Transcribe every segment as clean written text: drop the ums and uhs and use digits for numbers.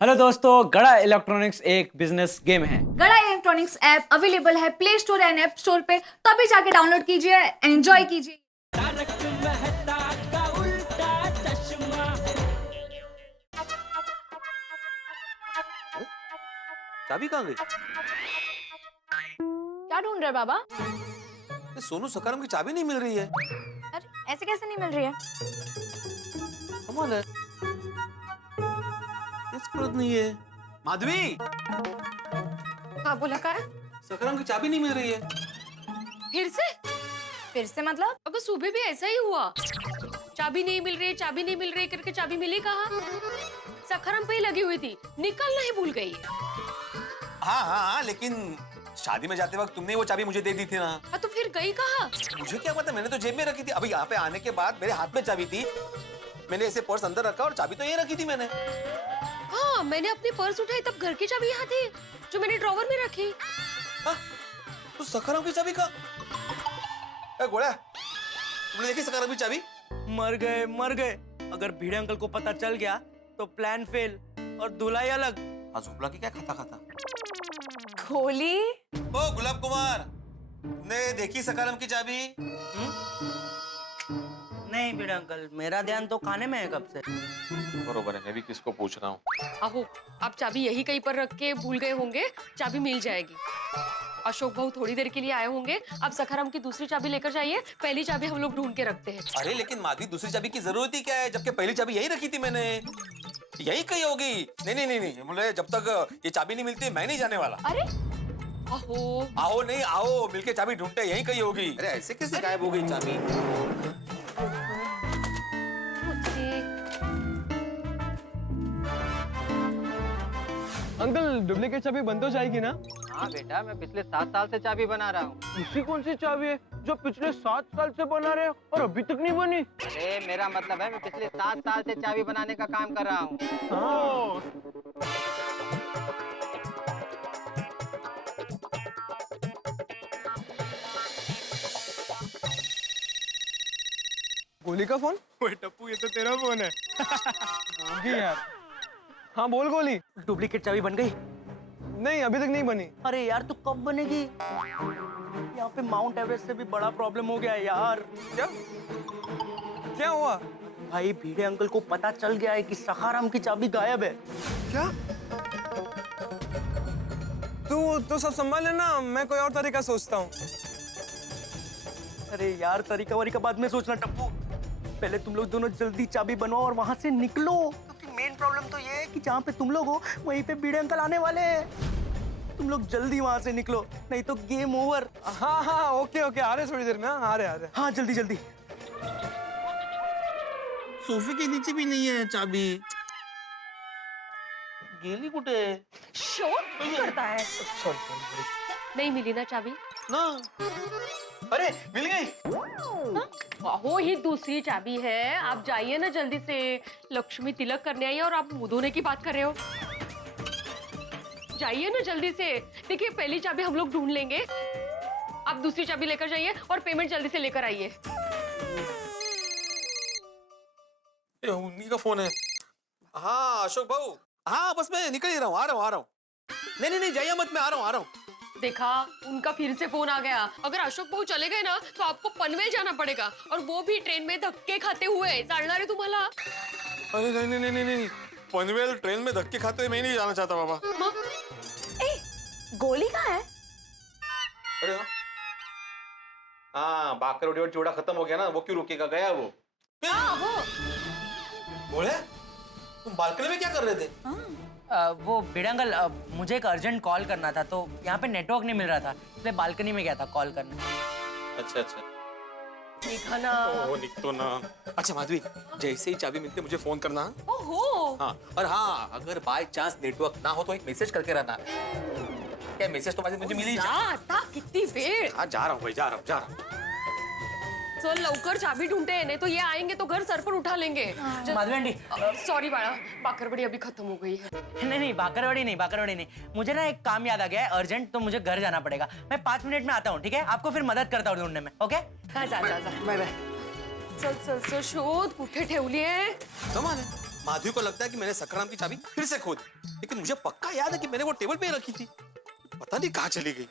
Hello दोस्तों, गड़ा electronics एक बिजनेस गेम है। गड़ा इलेक्ट्रॉनिक्स ऐप अवेलेबल है play store and app store पे, तो अभी जाके डाउनलोड कीजिए, एंजॉय कीजिए। चाबी कहाँ गई? क्या ढूंढ रहे बाबा? ये सोनू सकारम की चाबी नहीं मिल रही है। अरे ऐसे कैसे नहीं मिल रही है? कमाल है, इस पर नहीं है। माधवी, हाँ बोला का है? सकारम की चाबी नहीं मिल रही है। फिर से मतलब? अगर सुबह भी ऐसा ही हुआ, चाबी नहीं मिल रही, चाबी नहीं मिल रही करके चाबी मिली कहाँ? सखरम पे ही लगी हुई थी, निकलना ही भूल गई। हाँ हाँ हाँ, लेकिन शादी में जाते वक्त तुमने वो चाबी मुझे दे दी थी ना। हाँ तो फिर गई कहाँ? मुझे क्या पता, मैंने तो जेब में रखी थी। अभी यहाँ पे आने के बाद मेरे हाथ में चाबी थी, मैंने ऐसे पर्स अंदर रखा और चाबी तो ये रखी थी मैंने। हाँ, मैंने अपनी पर्स उठाई तब घर की चाबी यहाँ थी, जो मैंने ड्रॉवर में रखी। हाँ, तो सकारम की चाबी का? गोड़ा, तुमने देखी सकारम की चाबी? मर गए। अगर भिड़े अंकल को पता चल गया तो प्लान फेल और धुलाई अलग। आज उपला की क्या खाता खाता। खोली? ओ गुलाब कुमार, तुमने देखी सकारम की चाबी? नहीं भिड़े अंकल, मेरा ध्यान तो खाने में है कब से। बरोबर है, मैं भी किसको पूछ रहा हूँ। आहो, आप चाबी यही कहीं पर रख के भूल गए होंगे, चाबी मिल जाएगी। अशोक भाऊ थोड़ी देर के लिए आए होंगे, आप सखाराम की दूसरी चाबी लेकर जाइए, पहली चाबी हम लोग ढूंढ के रखते हैं। अरे लेकिन माधवी, दूसरी चाबी की जरूरत ही क्या है, जबकि पहली चाबी यही रखी थी मैंने। यही कहीं होगी। नहीं, मुझे जब तक ये चाबी नहीं मिलती मैं नहीं जाने वाला। अरे आहो, आओ नहीं आओ, मिलके चाबी ढूंढते, यही कहीं होगी। अरे ऐसे कैसे गायब हो गई चाबी? अंकल, डुप्लीकेट चाबी बन तो जाएगी ना? हाँ बेटा, मैं पिछले 7 साल से चाबी बना रहा हूँ। दूसरी कौन सी चाबी है जो पिछले 7 साल से बना रहे हो और अभी तक नहीं बनी? अरे मेरा मतलब है, मैं पिछले 7 साल से चाबी बनाने का काम कर रहा हूँ। हाँ। गोली का फोन? ओए टप्पू, ये तो तेरा फोन है। होगी यार। हाँ बोल गोली। डुप्लीकेट चाबी बन गई? नहीं, अभी तक नहीं बनी। अरे यार, तो कब बनेगी? यहाँ पे माउंट एवरेस्ट से भी बड़ा प्रॉब्लम हो गया है यार। क्या? क्या हुआ? भाई, भिड़े अंकल को पता चल गया है कि सखाराम की चाबी गायब है। क्या? तू सब संभाल लेना, मैं कोई और तरीका सोचता हूँ। अरे यार, तरीका वरीका बाद में सोचना टप्पू, पहले तुम लोग दोनों जल्दी चाबी बनवाओ और वहां से निकलो, क्योंकि मेन प्रॉब्लम तो ये है कि जहाँ पे तुम लोग हो वहीं पे भिड़े अंकल आने वाले हैं। तुम लोग जल्दी वहां से निकलो, नहीं तो गेम ओवर। हाँ, ओके, आ रहे थोड़ी देर में। आ रहे। हाँ, जल्दी। सोफे के नीचे भी नहीं है चाबी। गेली कुठे? शोर क्यों करता है? नहीं मिली ना चाबी? ना। अरे मिल गई। आहो, ये दूसरी चाबी है, आप जाइए ना जल्दी से। लक्ष्मी तिलक करने आई है और आप मुंह धोने की बात कर रहे हो। जाइए ना जल्दी से। देखिए, पहली चाबी हम लोग ढूंढ लेंगे, आप दूसरी चाबी लेकर जाइए और पेमेंट जल्दी से लेकर आइए। ये उन्हीं का फोन है। हाँ अशोक भाऊ, हाँ बस मैं निकल ही रहा हूँ, आ रहा हूँ। नहीं जाइए मत, मैं आ रहा हूँ। देखा, उनका फिर से फोन आ गया। अगर अशोक भाऊ चले गए ना तो आपको पनवेल जाना पड़ेगा, और वो भी ट्रेन में धक्के खाते हुए। चालना रे तुम्हाला? अरे नहीं, पनवेल ट्रेन में धक्के खाते हुए मैं नहीं जाना चाहता बाबा। गोली कहाँ है? अरे हाँ, बाकर और चूड़ा खत्म हो गया ना, वो क्यों रुकेगा, गया वो। बोले तुम बालकनी में क्या कर रहे थे? वो भिड़े अंकल, मुझे एक अर्जेंट कॉल करना था, तो यहाँ पे नेटवर्क नहीं मिल रहा था, इसलिए बालकनी में गया था कॉल करने। अच्छा देखा ना। ओ निकतो ना। अच्छा माधवी, जैसे ही चाबी मिलती मुझे फोन करना। ओहो, हाँ, और हाँ, अगर बाय चांस नेटवर्क ना हो तो एक मैसेज करके रहना। क्या मैसेज तो मुझे मिली? आता कितनी वेळ? हाँ जा रहा हूँ भाई, जा रहा हूँ। चल लवकर चाबी ढूंढते हैं, नहीं तो ये आएंगे तो घर सर पर उठा लेंगे। माधवी आंटी, सॉरी बाळा, बाकरवड़ी अभी खत्म हो गई है। नहीं, बाकरवड़ी नहीं, मुझे ना एक काम याद आ गया है अर्जेंट, तो मुझे घर जाना पड़ेगा। मैं 5 मिनट में आता हूँ, ठीक है? आपको फिर मदद करता हूँ ढूंढने में, ओके? जा। बाय। चल शोध कुठे ठेवली आहे? कमाल है, माधवी को लगता है कि मैंने सखाराम की चाबी फिर से खो दी, लेकिन मुझे पक्का याद है कि मैंने वो टेबल पे ही रखी थी। पता नहीं कहाँ चली गई।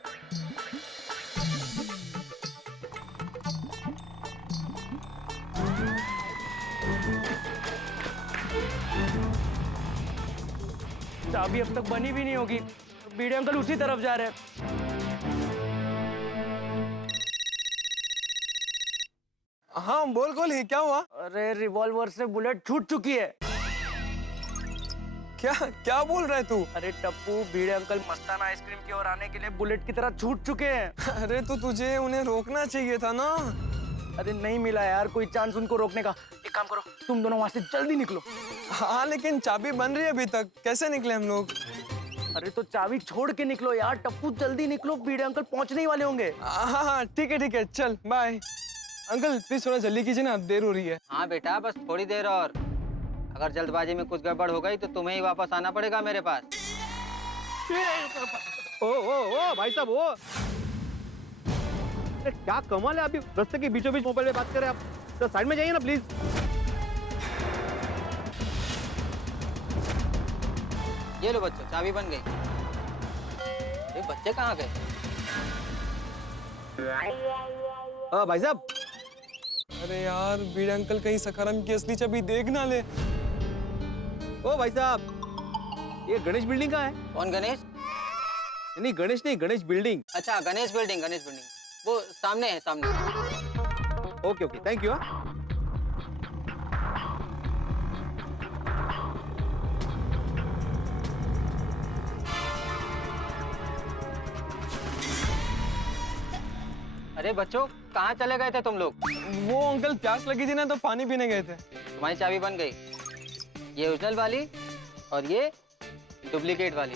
चाबी अब तक बनी भी नहीं होगी। बीड़े अंकल उसी तरफ जा रहे हैं। हाँ बोल गोली, क्या हुआ? अरे रिवॉल्वर से बुलेट छूट चुकी है। क्या क्या बोल रहा है तू? अरे टप्पू, बीड़े अंकल मस्ताना आइसक्रीम की ओर आने के लिए बुलेट की तरह छूट चुके हैं। अरे तो तुझे उन्हें रोकना चाहिए था ना। अरे नहीं मिला यार कोई चांस उनको रोकने का। एक काम करो, तुम दोनों वहां से जल्दी निकलो। हाँ लेकिन चाबी बन रही है अभी तक, कैसे निकले हम लोग? अरे तो चाबी छोड़ के निकलो यार टप्पू, जल्दी निकलो, बीड़े अंकल पहुंचने ही वाले होंगे। हाँ हाँ ठीक है, चल बाय। अंकल प्लीज थोड़ा जल्दी कीजिए ना, देर हो रही है। हाँ बेटा, बस थोड़ी देर और। अगर जल्दबाजी में कुछ गड़बड़ हो गई तो तुम्हें ही वापस आना पड़ेगा मेरे पास। ओ भाई साहब, ओ अरे क्या कमाल है, अभी रास्ते के बीचों बीच मोबाइल पे बात करें आप। तो साइड में जाइए ना प्लीज। ये लो बच्चों, चाबी बन गई। ये बच्चे कहाँ गए? भाई साहब, अरे यार बीड़े अंकल कहीं सखाराम की असली चाबी देख ना ले। ओ भाई साहब, ये गणेश बिल्डिंग कहाँ है? कौन गणेश? नहीं गणेश नहीं, गणेश बिल्डिंग। अच्छा गणेश बिल्डिंग, वो सामने है, सामने। Okay thank you. अरे बच्चों, कहाँ चले गए थे तुम लोग? वो अंकल प्यास लगी थी ना तो पानी पीने गए थे। तुम्हारी चाबी बन गई। ये ओरिजिनल वाली और ये डुप्लीकेट वाली।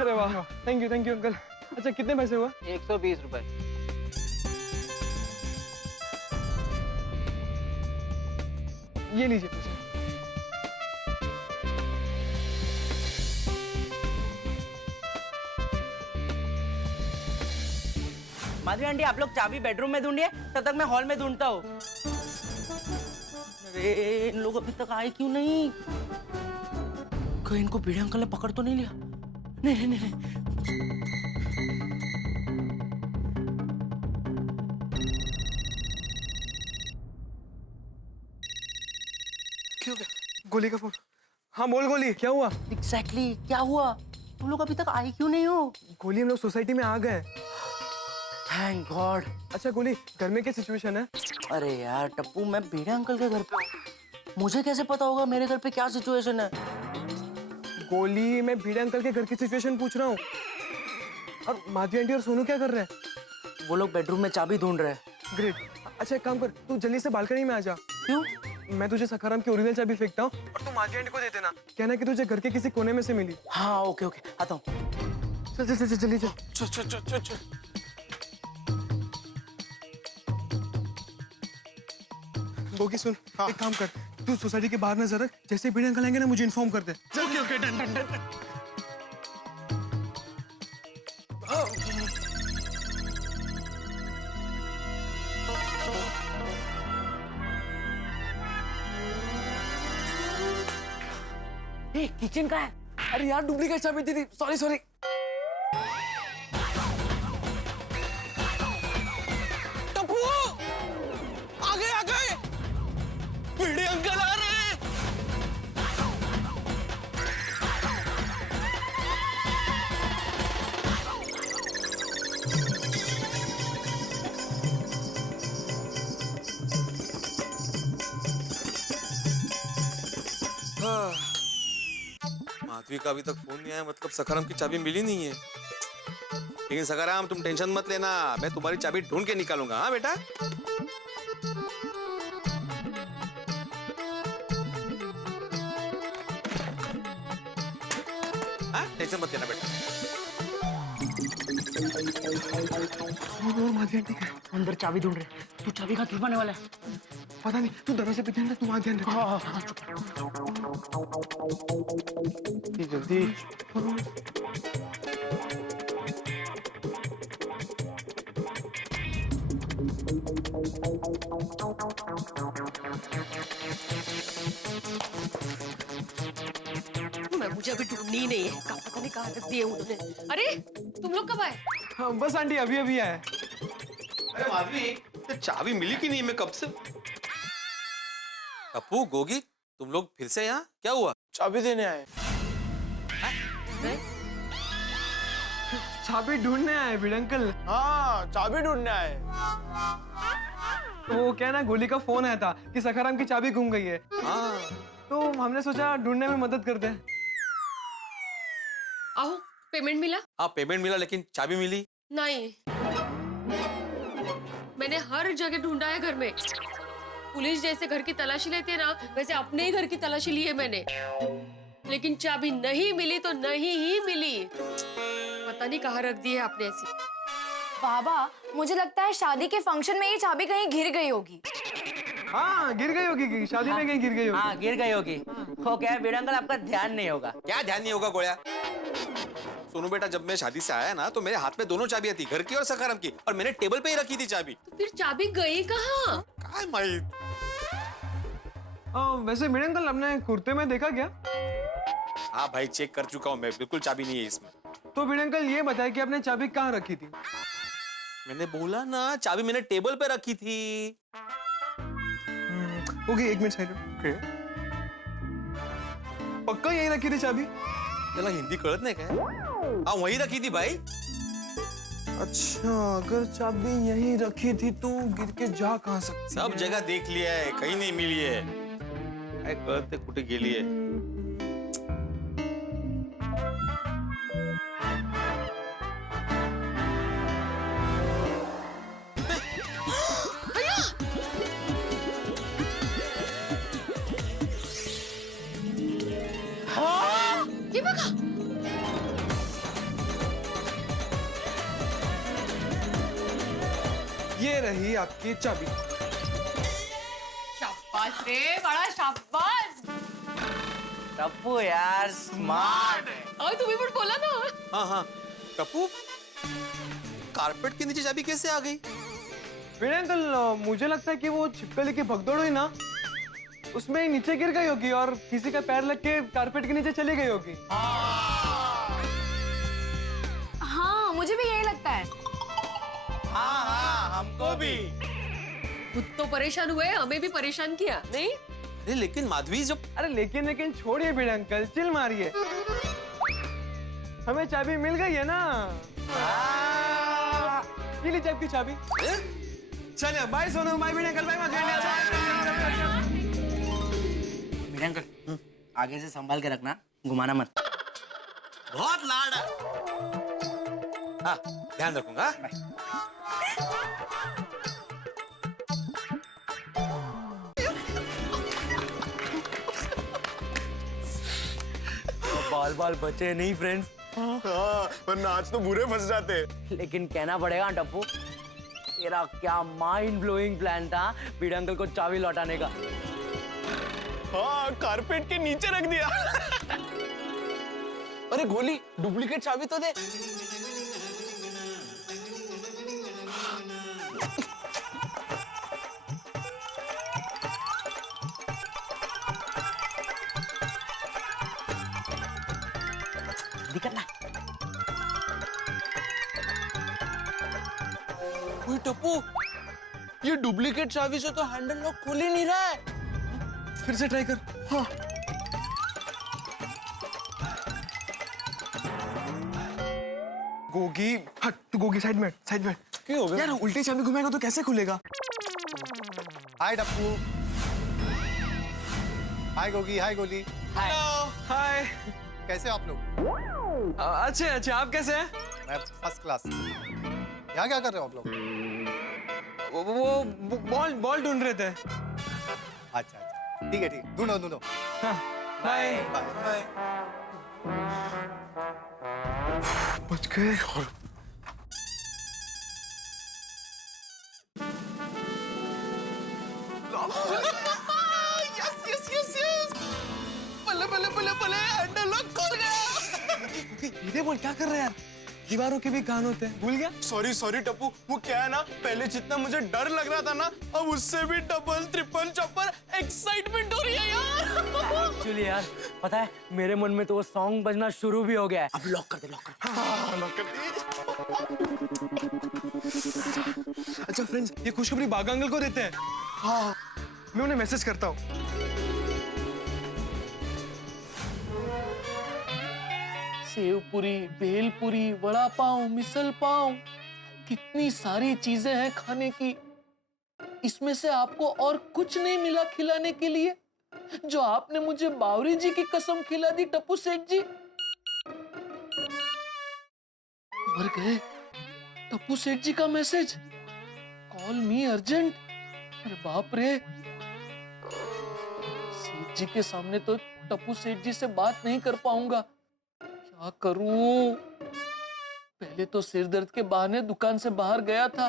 अरे वाह, थैंक यू अंकल। अच्छा कितने पैसे हुआ? 120 रुपए। ये लीजिए पैसे। माधवी आंटी, आप लोग चाबी बेडरूम में ढूंढिए, तब तक मैं हॉल में ढूंढता हूँ। अरे इन लोग अभी तक आए क्यों नहीं? कहीं इनको बीड़े अंकल ने पकड़ तो नहीं लिया? नहीं। क्या हो गया? गोली का फोन। हाँ बोल गोली, क्या हुआ? एग्जैक्टली क्या हुआ? तुम लोग अभी तक आए क्यों नहीं हो? गोली हम लोग सोसाइटी में आ गए। Thank God. अच्छा गोली, घर में क्या सिचुएशन है? अरे यार टप्पू, मैं बीड़े अंकल के घर पे हूँ, मुझे कैसे पता होगा मेरे घर पे क्या सिचुएशन है? गोली, मैं बीड़े अंकल के घर की सिचुएशन पूछ रहा हूँ। और माधवी आंटी और सोनू क्या कर रहे हैं? वो लोग बेडरूम में चाबी ढूंढ रहे हैं। ग्रेट। अच्छा एक काम कर, तू जल्दी से बालकनी में आ जा। क्यों? मैं तुझे सखाराम की ओरिजिनल चाबी फेंकता हूँ और तू माधवी आंटी को दे देना, कहना कि तुझे घर के किसी कोने में से मिली। हाँ ओके आता हूँ। चल जल्दी चल। चल। गोगी सुन, एक काम कर, तू सोसाइटी के बाहर नजर रख, जैसे बीड़े अंकल आएंगे ना मुझे इन्फॉर्म कर दे। Okay done. किचन का है। अरे यार डुप्लीकेट चाबी दी थी, सॉरी। टप्पू आ गए बीड़े अंकल आ रहे हैं। माधवी का अभी तक फोन नहीं आया, मतलब सखाराम की चाबी मिली नहीं है। लेकिन सखाराम तुम टेंशन मत लेना, मैं तुम्हारी चाबी ढूंढ के निकालूंगा। हाँ बेटा, हाँ टेंशन मत लेना बेटा। माधवी आंटी का अंदर चाबी ढूंढ रहे। तू चाबी का छुपाने वाला है? पता नहीं, तू दरवाजे पे ध्यान रख, तू वहां ध्यान रख। हाँ। जल्दी। चाबी ढूंढनी ही नहीं है, कब पता नहीं कहाँ रख दी है उन्होंने। अरे तुम लोग कब आए? हाँ, बस आंटी अभी अभी आया। अरे माधवी, ये चाबी मिली कि नहीं? मैं कब से टप्पू, गोगी, तुम लोग फिर से यहाँ? क्या हुआ? चाबी देने आए। चाबी ढूंढने आए भिड़े अंकल। हाँ, चाबी ढूंढने आए। वो क्या ना, गोली का फोन आया था कि सखाराम की चाबी गुम गई है। हाँ, तो हमने सोचा ढूंढने में मदद करते हैं। आओ, पेमेंट मिला? हाँ पेमेंट मिला, लेकिन चाबी मिली नहीं, मैंने हर जगह ढूंढा है घर में। पुलिस जैसे घर की तलाशी लेती है ना, वैसे अपने ही घर की तलाशी ली है मैंने, लेकिन चाबी नहीं मिली तो नहीं ही मिली। पता नहीं कहाँ रख दी है आपने ऐसी। बाबा, मुझे लगता है शादी के फंक्शन में ये चाबी कहीं गिर गई होगी। हाँ, गिर गई होगी, शादी में कहीं गिर गई होगी। हाँ गिर गई होगी। वो क्या है भिड़े अंकल, आपका ध्यान नहीं होगा। क्या ध्यान नहीं होगा गोया? सोनू बेटा, जब मैं शादी से आया ना तो मेरे हाथ में दोनों चाबियां थी, घर की और सखाराम की, और मैंने टेबल पे ही रखी थी चाबी। तो फिर चाबी गई कहाँ? काय माहित? वैसे भिड़े अंकल, आपने कुर्ते में देखा क्या? हाँ भाई, चेक कर चुका हूँ मैं, बिल्कुल चाबी नहीं है इसमें। तो भिड़े अंकल ये बताया कि आपने चाबी कहाँ रखी थी? मैंने बोला ना, चाबी मैंने टेबल पे रखी थी। ओके, एक मिनट साइड। पक्का यहीं रखी थी चाबी? त्याला हिंदी कळत नाही काय? हाँ वहीं रखी थी भाई। अच्छा, अगर चाबी यहीं रखी थी तो गिर के जा कहाँ सकती? सब जगह देख लिया है, कहीं नहीं मिली है। काय कळत नाही कुठे गेली आहे। ये बघा, ये रही आपकी चाबी। शाबाश रे, बड़ा शाबाश। टप्पू यार स्मार्ट। और तुम्ही पण बोला ना। हाँ हाँ, टप्पू, कारपेट के नीचे चाबी कैसे आ गई? भिड़े अंकल, मुझे लगता है कि वो छिपकली की भगदौड़ हुई ना, उसमें ही नीचे गिर गई होगी और किसी का पैर लग के कारपेट के नीचे चली गई होगी। हाँ, मुझे भी यही लगता है। हाँ हाँ, हमको भी। खुद तो परेशान हुए, हमें भी परेशान किया नहीं? अरे लेकिन माधवी, जब अरे लेकिन छोड़िए भिड़े अंकल, चिल मारिए। हमें चाबी मिल गई है ना। ये लीजिए आपकी चाबी। चलिए, बाय सोनू, बाय भिड़े अंकल, बाय माधवी। भिड़े अंकल, आगे से संभाल के रखना, घुमाना मत। बहुत लाड है। हाँ, ध्यान रखूंगा। बाल बाल बचे नहीं फ्रेंड्स। हाँ, वरना आज तो बुरे फंस जाते। लेकिन कहना पड़ेगा टप्पू, तेरा क्या माइंड ब्लोइंग प्लान था भिड़े अंकल को चाबी लौटाने का। हाँ, कारपेट के नीचे रख दिया। अरे गोली, डुप्लीकेट चाबी तो दे। दिक्कत ना। ओए टप्पू, ये डुप्लीकेट चाबी से तो हैंडल लॉक खुल ही नहीं रहा है। फिर से ट्राई कर। हाँ। गोगी, हट तू, गोगी साइड में, साइड में। क्यों हो गया? यार उल्टी चाबी घुमाएगा तो कैसे खुलेगा? हाय टप्पू। हाय गोगी, हाय गोली। हेलो, हाय। कैसे हो आप लोग? अच्छे अच्छे, आप कैसे हैं? मैं फर्स्ट क्लास। यहाँ क्या कर रहे हो आप लोग? वो बॉल ढूंढ रहे थे। अच्छा अच्छा, ठीक है ठीक है, ढूंढो ढूंढो। हाँ, बाय बाय। बच गए। और बल्ले बल्ले बल्ले बल्ले, हैंडल लॉक खुल गया। ये बोल क्या कर रहा है यार? दीवारों के भी कान होते हैं, भूल गया? सॉरी सॉरी टप्पू, वो क्या है ना, पहले जितना मुझे डर लग रहा था ना, अब उससे भी डबल ट्रिपल चप्पर एक्साइटमेंट हो रही है यार। एक्चुअली यार पता है मेरे मन में तो वो सॉन्ग बजना शुरू भी हो गया है। अब लॉक कर दे, लॉक कर दे। हाँ, लॉक कर दिए। अच्छा फ्रेंड्स, ये खुशखबरी बागा अंकल को देते हैं। हाँ, मैं उन्हें मैसेज करता हूँ। सेव पूरी, भेल पूरी, वड़ा पाव, मिसल पाव, कितनी सारी चीजें हैं खाने की। इसमें से आपको और कुछ नहीं मिला खिलाने के लिए, जो आपने मुझे बावरी जी की कसम खिला दी टप्पू सेठ जी। मर गए। टप्पू सेठ जी का मैसेज, कॉल मी अर्जेंट। अरे बाप रे, सेठ जी के सामने तो टप्पू सेठ जी से बात नहीं कर पाऊंगा। क्या करूं? पहले तो सिर दर्द के बहाने दुकान से बाहर गया था,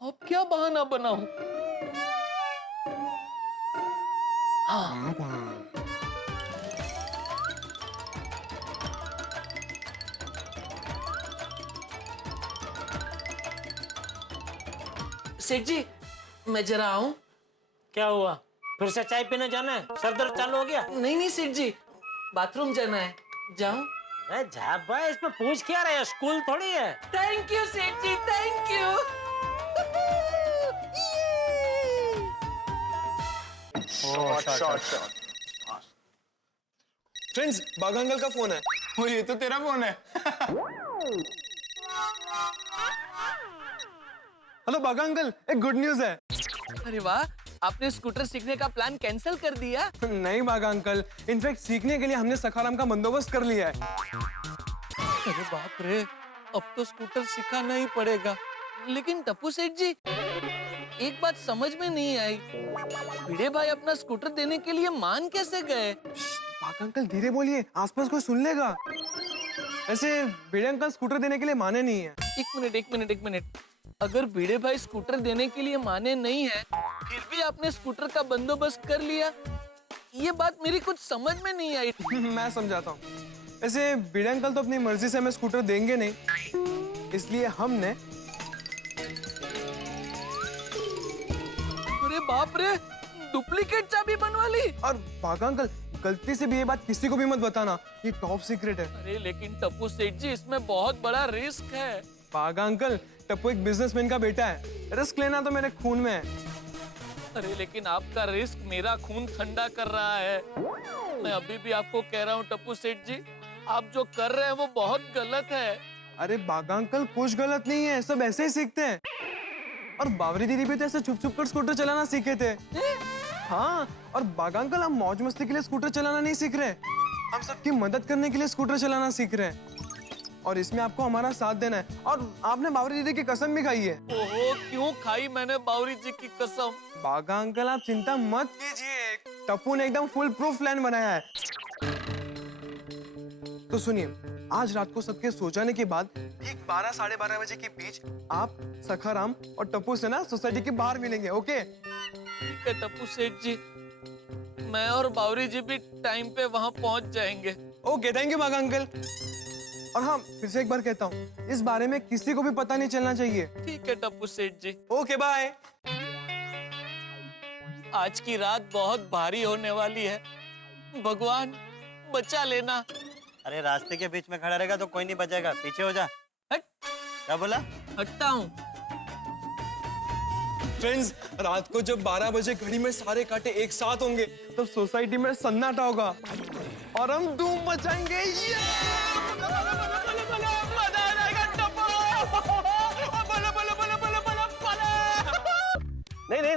अब क्या बहाना बनाऊं? हाँ, सेठ जी मैं जरा आऊं? क्या हुआ, फिर से चाय पीने जाना है? सर दर्द चालू हो गया? नहीं नहीं सेठ जी, बाथरूम जाना है, जाऊं? अरे जा भाई, इसमें पूछ क्या रहे, स्कूल थोड़ी है। थैंक यू सेठ जी, थैंक यू। फ्रेंड्स, बागा अंकल का फोन है। वो ये तो तेरा फोन है। हेलो बागा अंकल, एक गुड न्यूज है। अरे वाह, आपने स्कूटर सीखने का प्लान कैंसिल कर दिया? नहीं बागा अंकल, इनफैक्ट सीखने के लिए हमने सखाराम का बंदोबस्त कर लिया है। अरे बाप रे, अब तो स्कूटर सिखाना ही पड़ेगा। लेकिन टप्पू सेठ जी, एक बात समझ में नहीं आई, भिड़े भाई अपना स्कूटर देने के लिए मान कैसे गए? बागा अंकल धीरे बोलिए, आसपास कोई सुन लेगा। ऐसे भिड़े अंकल स्कूटर देने के लिए माने नहीं है। एक मिनट, अगर भिड़े भाई स्कूटर देने के लिए माने नहीं है, फिर भी आपने स्कूटर का बंदोबस्त कर लिया, ये बात मेरी कुछ समझ में नहीं आई। मैं समझाता हूँ। ऐसे भिड़े अंकल तो अपनी मर्जी से हमें स्कूटर देंगे नहीं, इसलिए हमने। अरे बाप रे, डुप्लीकेट चाबी बनवा ली। और बागा अंकल, गलती से भी ये बात किसी को भी मत बताना, ये टॉप सीक्रेट है। अरे लेकिन टप्पू सेठ जी, इसमें बहुत बड़ा रिस्क है। बागा अंकल, टप्पू एक बिजनेसमैन का बेटा है, रिस्क लेना तो मेरे खून में है। अरे लेकिन आपका रिस्क मेरा खून ठंडा कर रहा है। मैं अभी भी आपको कह रहा हूँ टप्पू सेठ जी, आप जो कर रहे हैं वो बहुत गलत है। अरे बागा अंकल, कुछ गलत नहीं है, सब ऐसे ही सीखते हैं। और बावरी दीदी भी तो ऐसे छुप छुप कर स्कूटर चलाना सीखे थे। हाँ, और बागा अंकल, हम मौज मस्ती के लिए स्कूटर चलाना नहीं सीख रहे, हम सबकी मदद करने के लिए स्कूटर चलाना सीख रहे हैं। और इसमें आपको हमारा साथ देना है। और आपने बावरी दीदी की कसम भी खाई है। ओहो, क्यों खाई मैंने बावरी जी की कसम? बागा अंकल, आप चिंता मत कीजिए, टप्पू ने एकदम फुल प्रूफ प्लान बनाया है। तो सुनिए, आज रात को सबके सो जाने के बाद ठीक 12 साढ़े 12 बजे के बीच आप, सखाराम और टप्पू से ना सोसाइटी के बाहर मिलेंगे, ओके? ठीक है टप्पू सेठ जी, मैं और बावरी जी भी टाइम पे वहाँ पहुँच जाएंगे। ओके, थैंक यू बागा अंकल। और हाँ, फिर से एक बार कहता हूँ, इस बारे में किसी को भी पता नहीं चलना चाहिए। ठीक है टप्पू सेठ जी। Okay, bye. आज की रात बहुत भारी होने वाली है, भगवान बचा लेना। अरे रास्ते के बीच में खड़ा रहेगा तो कोई नहीं बचेगा, पीछे हो जा। हट। क्या बोला? हटता हूँ। फ्रेंड्स, रात को जब 12 बजे घड़ी में सारे कांटे एक साथ होंगे, तब सोसाइटी में सन्नाटा होगा और हम धूम मचाएंगे।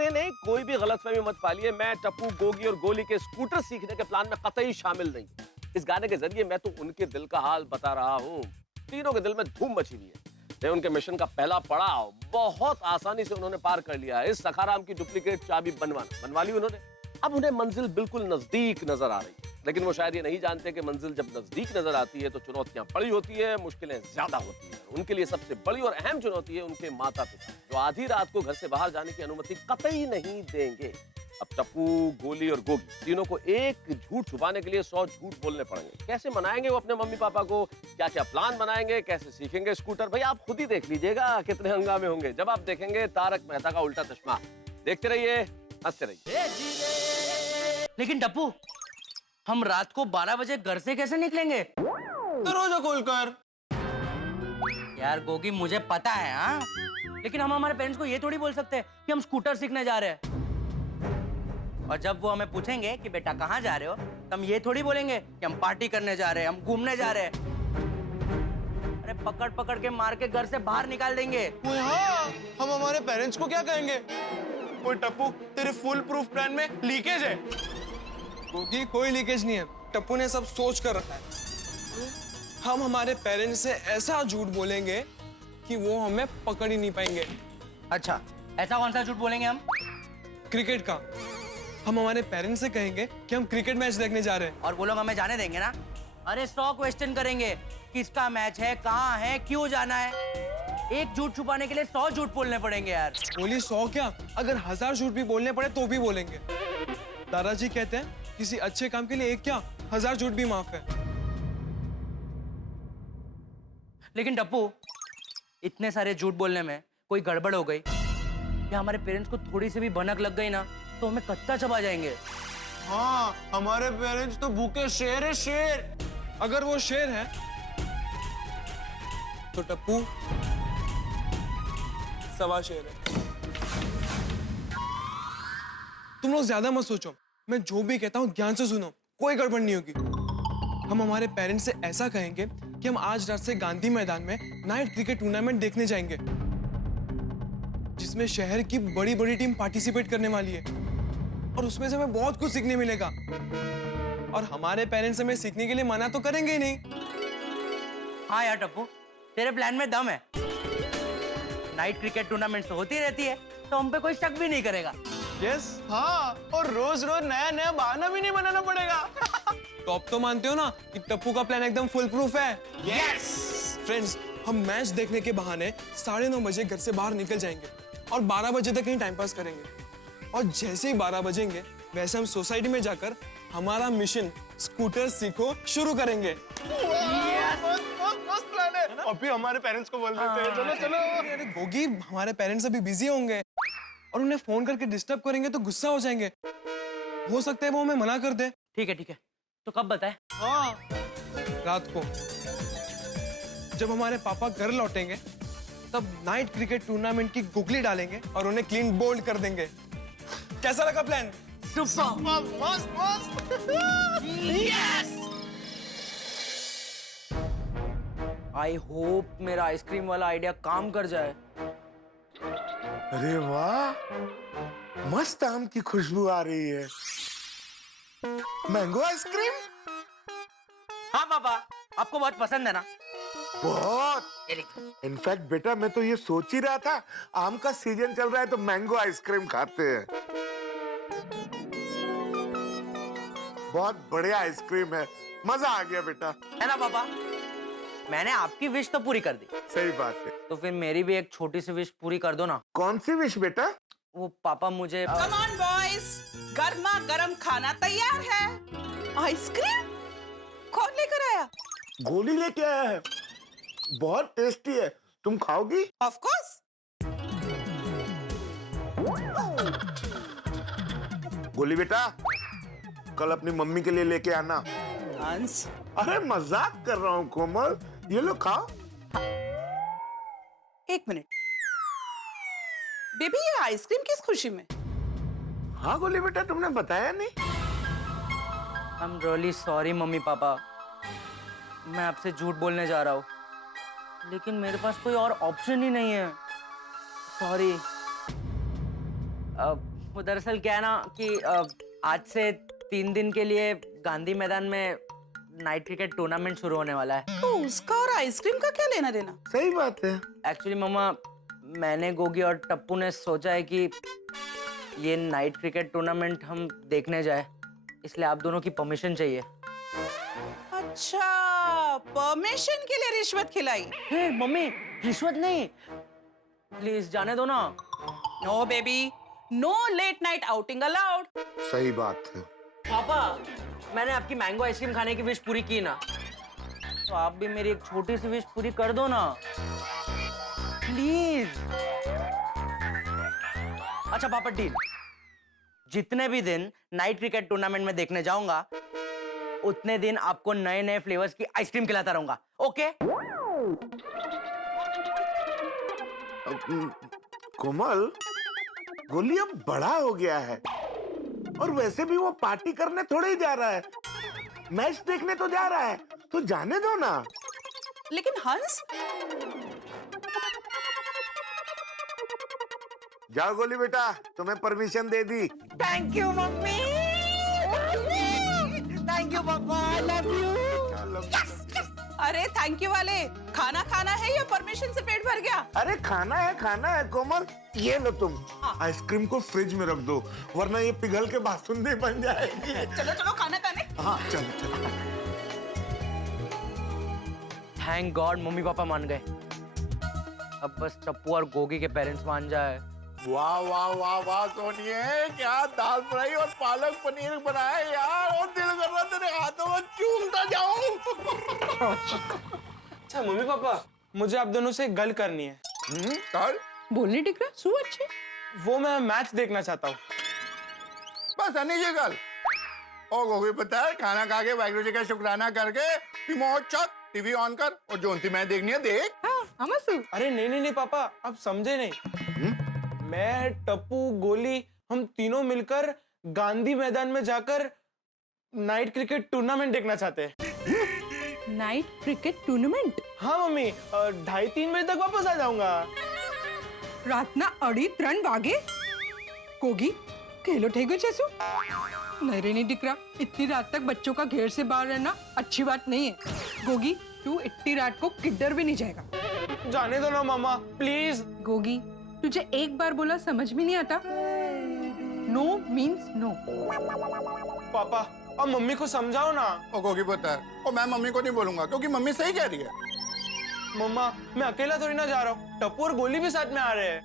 नहीं, कोई भी गलतफहमी मत पालिए। मैं टप्पू, गोगी और गोली के स्कूटर सीखने के प्लान में कतई शामिल नहीं। इस गाने के जरिए मैं तो उनके दिल का हाल बता रहा हूँ। तीनों के दिल में धूम मची हुई है। उनके मिशन का पहला पड़ाव बहुत आसानी से उन्होंने पार कर लिया है। इस सखाराम की डुप्लीकेट चाबी बनवा ली उन्होंने। अब उन्हें मंजिल बिल्कुल नजदीक नजर आ रही है, लेकिन वो शायद ये नहीं जानते कि मंजिल जब नजदीक नजर आती है तो चुनौतियां बड़ी होती है, मुश्किलें ज्यादा होती है। उनके लिए सबसे बड़ी और अहम चुनौती है उनके माता पिता, जो आधी रात को घर से बाहर जाने की अनुमति कतई नहीं देंगे। अब टप्पू, गोली और गोगी तीनों को एक झूठ छुपाने के लिए 100 झूठ बोलने पड़ेंगे। कैसे मनाएंगे वो अपने मम्मी पापा को, क्या क्या प्लान बनाएंगे, कैसे सीखेंगे स्कूटर, भाई आप खुद ही देख लीजिएगा कितने हंगामे होंगे जब आप देखेंगे तारक मेहता का उल्टा चश्मा। देखते रहिए, हंसते रहिए। लेकिन टप्पू, हम रात को 12 बजे घर से कैसे निकलेंगे? दरवाजा खोलकर। यार गोगी, मुझे पता है, हाँ, लेकिन हम हमारे पेरेंट्स को ये थोड़ी बोल सकते कि हम स्कूटर सीखने जा रहे हैं। और जब वो हमें पूछेंगे कि बेटा कहाँ जा रहे हो, तो हम ये थोड़ी बोलेंगे कि हम पार्टी करने जा रहे हैं, हम घूमने जा रहे हैं। अरे पकड़ पकड़ के मार के घर से बाहर निकाल देंगे। ओए हाँ, हम हमारे पेरेंट्स को क्या कहेंगे? ओए टप्पू, तेरे फुल प्रूफ प्लान में लीकेज है। क्योंकि कोई लीकेज नहीं है, टप्पू ने सब सोच कर रखा है। हम हमारे पेरेंट्स से ऐसा झूठ बोलेंगे कि वो हमें पकड़ ही नहीं पाएंगे। अच्छा, ऐसा कौन सा झूठ बोलेंगे हम? क्रिकेट का। हम हमारे पेरेंट्स से कहेंगे कि हम क्रिकेट मैच देखने जा रहे हैं। और वो लोग हमें जाने देंगे ना? अरे 100 क्वेश्चन करेंगे, किसका मैच है, कहाँ है, क्यों जाना है। एक झूठ छुपाने के लिए 100 झूठ बोलने पड़ेंगे यार। बोली 100 क्या, अगर 1000 झूठ भी बोलने पड़े तो भी बोलेंगे। दादाजी कहते हैं किसी अच्छे काम के लिए एक क्या 1000 झूठ भी माफ है। लेकिन टप्पू, इतने सारे झूठ बोलने में कोई गड़बड़ हो गई या हमारे पेरेंट्स को थोड़ी सी भी भनक लग गई ना, तो हमें कच्चा चबा जाएंगे। हाँ, हमारे पेरेंट्स तो भूखे शेर है, शेर। अगर वो शेर है तो टप्पू सवा शेर है। तुम लोग ज्यादा मत सोचो, मैं जो भी कहता हूँ ध्यान से सुनो, कोई गड़बड़ नहीं होगी। हम हमारे पेरेंट्स से ऐसा कहेंगे कि हम आज रात से गांधी मैदान में नाइट क्रिकेट टूर्नामेंट देखने जाएंगे, जिसमें शहर की बड़ी बड़ी टीम पार्टिसिपेट करने वाली है और उसमें से हमें बहुत कुछ सीखने मिलेगा। और हमारे पेरेंट्स हमें सीखने के लिए मना तो करेंगे ही नहीं। हाँ यार टप्पू, तेरे प्लान में दम है। नाइट क्रिकेट टूर्नामेंट तो होती रहती है, तो हम पे कोई शक भी नहीं करेगा। यस। हाँ, और रोज रोज नया नया बहाना भी नहीं बनाना पड़ेगा। तो अब तो मानते हो ना कि टप्पू का प्लान एकदम फुल प्रूफ है। यस। फ्रेंड्स, हम मैच देखने के बहाने 9:30 बजे घर से बाहर निकल जाएंगे और 12 बजे तक कहीं टाइम पास करेंगे। और जैसे ही 12 बजेंगे वैसे हम सोसाइटी में जाकर हमारा मिशन स्कूटर सीखो शुरू करेंगे। मस्त प्लान है। अभी हमारे पेरेंट्स को बोल देते हैं। चलो चलो। अरे गोगी, हमारे पेरेंट्स अभी बिजी होंगे और उन्हें फोन करके डिस्टर्ब करेंगे तो गुस्सा हो जाएंगे। हो सकता है वो हमें मना कर दे। ठीक है, तो कब बताए? हाँ, रात को जब हमारे पापा घर लौटेंगे तब नाइट क्रिकेट टूर्नामेंट की गुगली डालेंगे और उन्हें क्लीन बोल्ड कर देंगे। कैसा लगा प्लान? मस्त मस्त। आई होप मेरा आइसक्रीम वाला आइडिया काम कर जाए। अरे वाह, मस्त आम की खुशबू आ रही है। Mango ice cream? हाँ पापा, आपको बहुत पसंद है ना? बहुत। इनफैक्ट बेटा, मैं तो ये सोच ही रहा था, आम का सीजन चल रहा है तो मैंगो आइसक्रीम खाते हैं। बहुत बढ़िया आइसक्रीम है, मजा आ गया बेटा। है ना पापा? मैंने आपकी विश तो पूरी कर दी। सही बात है। तो फिर मेरी भी एक छोटी सी विश पूरी कर दो ना। कौन सी विश बेटा? वो पापा मुझे कम ऑन बॉयज, गर्मा गर्म खाना तैयार है। आइसक्रीम कौन लेकर आया? गोली लेके आया है, बहुत टेस्टी है। तुम खाओगी? Of course. गोली बेटा, कल अपनी मम्मी के लिए लेके आना। हंस, अरे मजाक कर रहा हूँ कोमल, ये लो खाओ। एक मिनट बेबी, ये आइसक्रीम किस खुशी में? हाँ गोली बेटा, तुमने बताया नहीं। I am really sorry mummy papa, मैं आपसे झूठ बोलने जा रहा हूँ, लेकिन मेरे पास कोई और ऑप्शन ही नहीं है। सॉरी। वो दरअसल क्या है ना कि आज से 3 दिन के लिए गांधी मैदान में नाइट क्रिकेट टूर्नामेंट शुरू होने वाला है। तो उसका और आइसक्रीम का क्या लेना देना? सही बात है। एक्चुअली मम्मा, मैंने, गोगी और टप्पू ने सोचा है कि ये नाइट क्रिकेट टूर्नामेंट हम देखने जाए, इसलिए आप दोनों की परमिशन चाहिए। अच्छा, परमिशन के लिए रिश्वत खिलाई? मम्मी, रिश्वत नहीं, प्लीज जाने दो ना। No baby, no late night outing allowed. सही बात है। पापा, मैंने आपकी मैंगो आइसक्रीम खाने की विश पूरी की ना, तो आप भी मेरी एक छोटी सी विश पूरी कर दो ना, प्लीज। अच्छा पापा, डील। जितने भी दिन नाइट क्रिकेट टूर्नामेंट में देखने जाऊंगा, उतने दिन आपको नए नए फ्लेवर्स की आइसक्रीम खिलाता रहूंगा, ओके? कोमल, गोली अब बड़ा हो गया है और वैसे भी वो पार्टी करने थोड़े ही जा रहा है, मैच देखने तो जा रहा है, तो जाने दो ना। लेकिन हंस, जाओ गोली बेटा, तुम्हें permission they the. Thank you mummy, thank you पापा, आई लव यू। अरे थैंक यू वाले, खाना खाना है या परमिशन से पेट भर गया? अरे खाना है कोमल, ये लो तुम। आइसक्रीम को फ्रिज में रख दो, वरना ये पिघल के बासुंदी बन जाएगी। चलो चलो खाना खाने। हाँ चलो चलो। थैंक गॉड मम्मी पापा मान गए। अब बस टप्पू और गोगी के पेरेंट्स मान जाए। वाह वाह वाह वाह सोनिए, क्या दाल फ्राई और पालक पनीर बनाया यार, और दिल कर रहा तेरे हाथों में चूमता जाऊं। अच्छा मम्मी पापा, मुझे आप दोनों से एक गल करनी है। कल बोलने टिकरा सु अच्छे, वो मैं मैच देखना चाहता हूँ। बस अनी जी गल। ओ गोगी पता है, खाना खा के वाहिगुरु जी का शुक्राना करके रिमोट चक, टीवी ऑन कर और जोन सी मैच देखनी है देख। अरे नहीं पापा, आप समझे नहीं। मैं, टप्पू, गोली, हम तीनों मिलकर गांधी मैदान में जाकर नाइट क्रिकेट टूर्नामेंट देखना चाहते हैं। Night cricket tournament? हाँ मम्मी, 2:30-3 बजे तक वापस आ जाऊंगा। रातना 2:30 वागे कोगी खेलो ठेगो चेसु। नहीं रे नहीं दिख रहा, इतनी रात तक बच्चों का घेर से बाहर रहना अच्छी बात नहीं है। गोगी, तू इतनी रात को किधर भी नहीं जाएगा। जाने दो ना मामा, प्लीज। गोगी, तुझे एक बार बोला समझ में नहीं आता? No means no. पापा, अब मम्मी को समझाओ ना। ओ गोगी पुत्र, ओ मैं मम्मी को नहीं बोलूंगा क्योंकि मम्मी सही कह रही है। मम्मा, मैं अकेला थोड़ी ना जा रहा हूँ, टप्पू और गोली भी साथ में आ रहे हैं।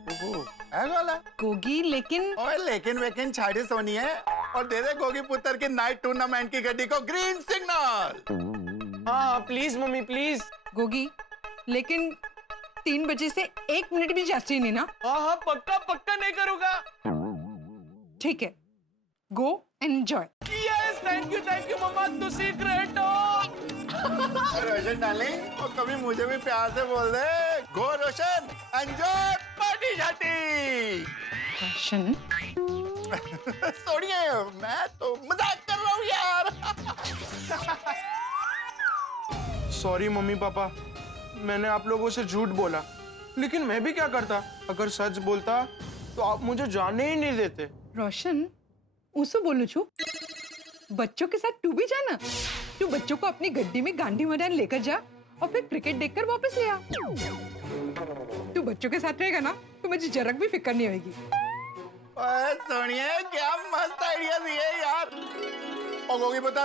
गोगी लेकिन, ओए लेकिन वेकिन छाड़ी सोनी है, और दे दे गोगी पुत्र की नाइट टूर्नामेंट की गड्डी को ग्रीन सिग्नल। हाँ प्लीज मम्मी प्लीज। गोगी लेकिन 3 बजे से 1 मिनट भी जास्ती नहीं ना? हाँ पक्का नहीं करूँगा। ठीक है, go enjoy. Yes, thank you mamma, तू सीक्रेट हो। रोशन डार्लिंग, और कभी मुझे भी प्यार से बोल दे, गो रोशन, एंजॉय पार्टी जाती। रोशन सोनिए, मैं तो मजाक कर रहा हूँ यार। सॉरी मम्मी पापा, मैंने आप लोगों से झूठ बोला, लेकिन मैं भी क्या करता, अगर सच बोलता तो आप मुझे जाने ही नहीं देते। रोशन, उसको बोलो छू, बच्चों के साथ तू भी जाना। तू बच्चों को अपनी गड्डी में गांधी मैदान लेकर जा और फिर क्रिकेट देखकर वापस ले आ। तू बच्चों के साथ रहेगा ना तो मुझे जरक भी फिक्र नहीं होगी। ओए सोनिए, क्या मस्त आइडिया दिए यार। और गोगी पुत्र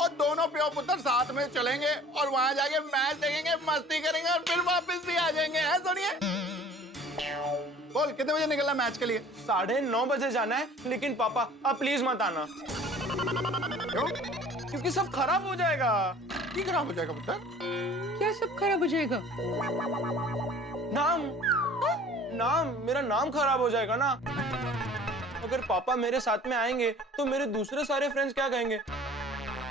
और दोनों प्यो पुत्र साथ में चलेंगे और वहां जाके मैच देखेंगे, मस्ती करेंगे और फिर वापस भी आ जाएंगे, है सोनिए? बोल कितने बजे निकलना मैच के लिए? 9:30 बजे जाना है, लेकिन पापा आप प्लीज मत आना। क्यों? क्योंकि सब खराब हो जाएगा। क्या खराब हो जाएगा पुत्र? क्या सब खराब हो जाएगा? नाम, मेरा नाम खराब हो जाएगा ना। अगर पापा मेरे साथ में आएंगे तो मेरे दूसरे सारे फ्रेंड्स क्या कहेंगे?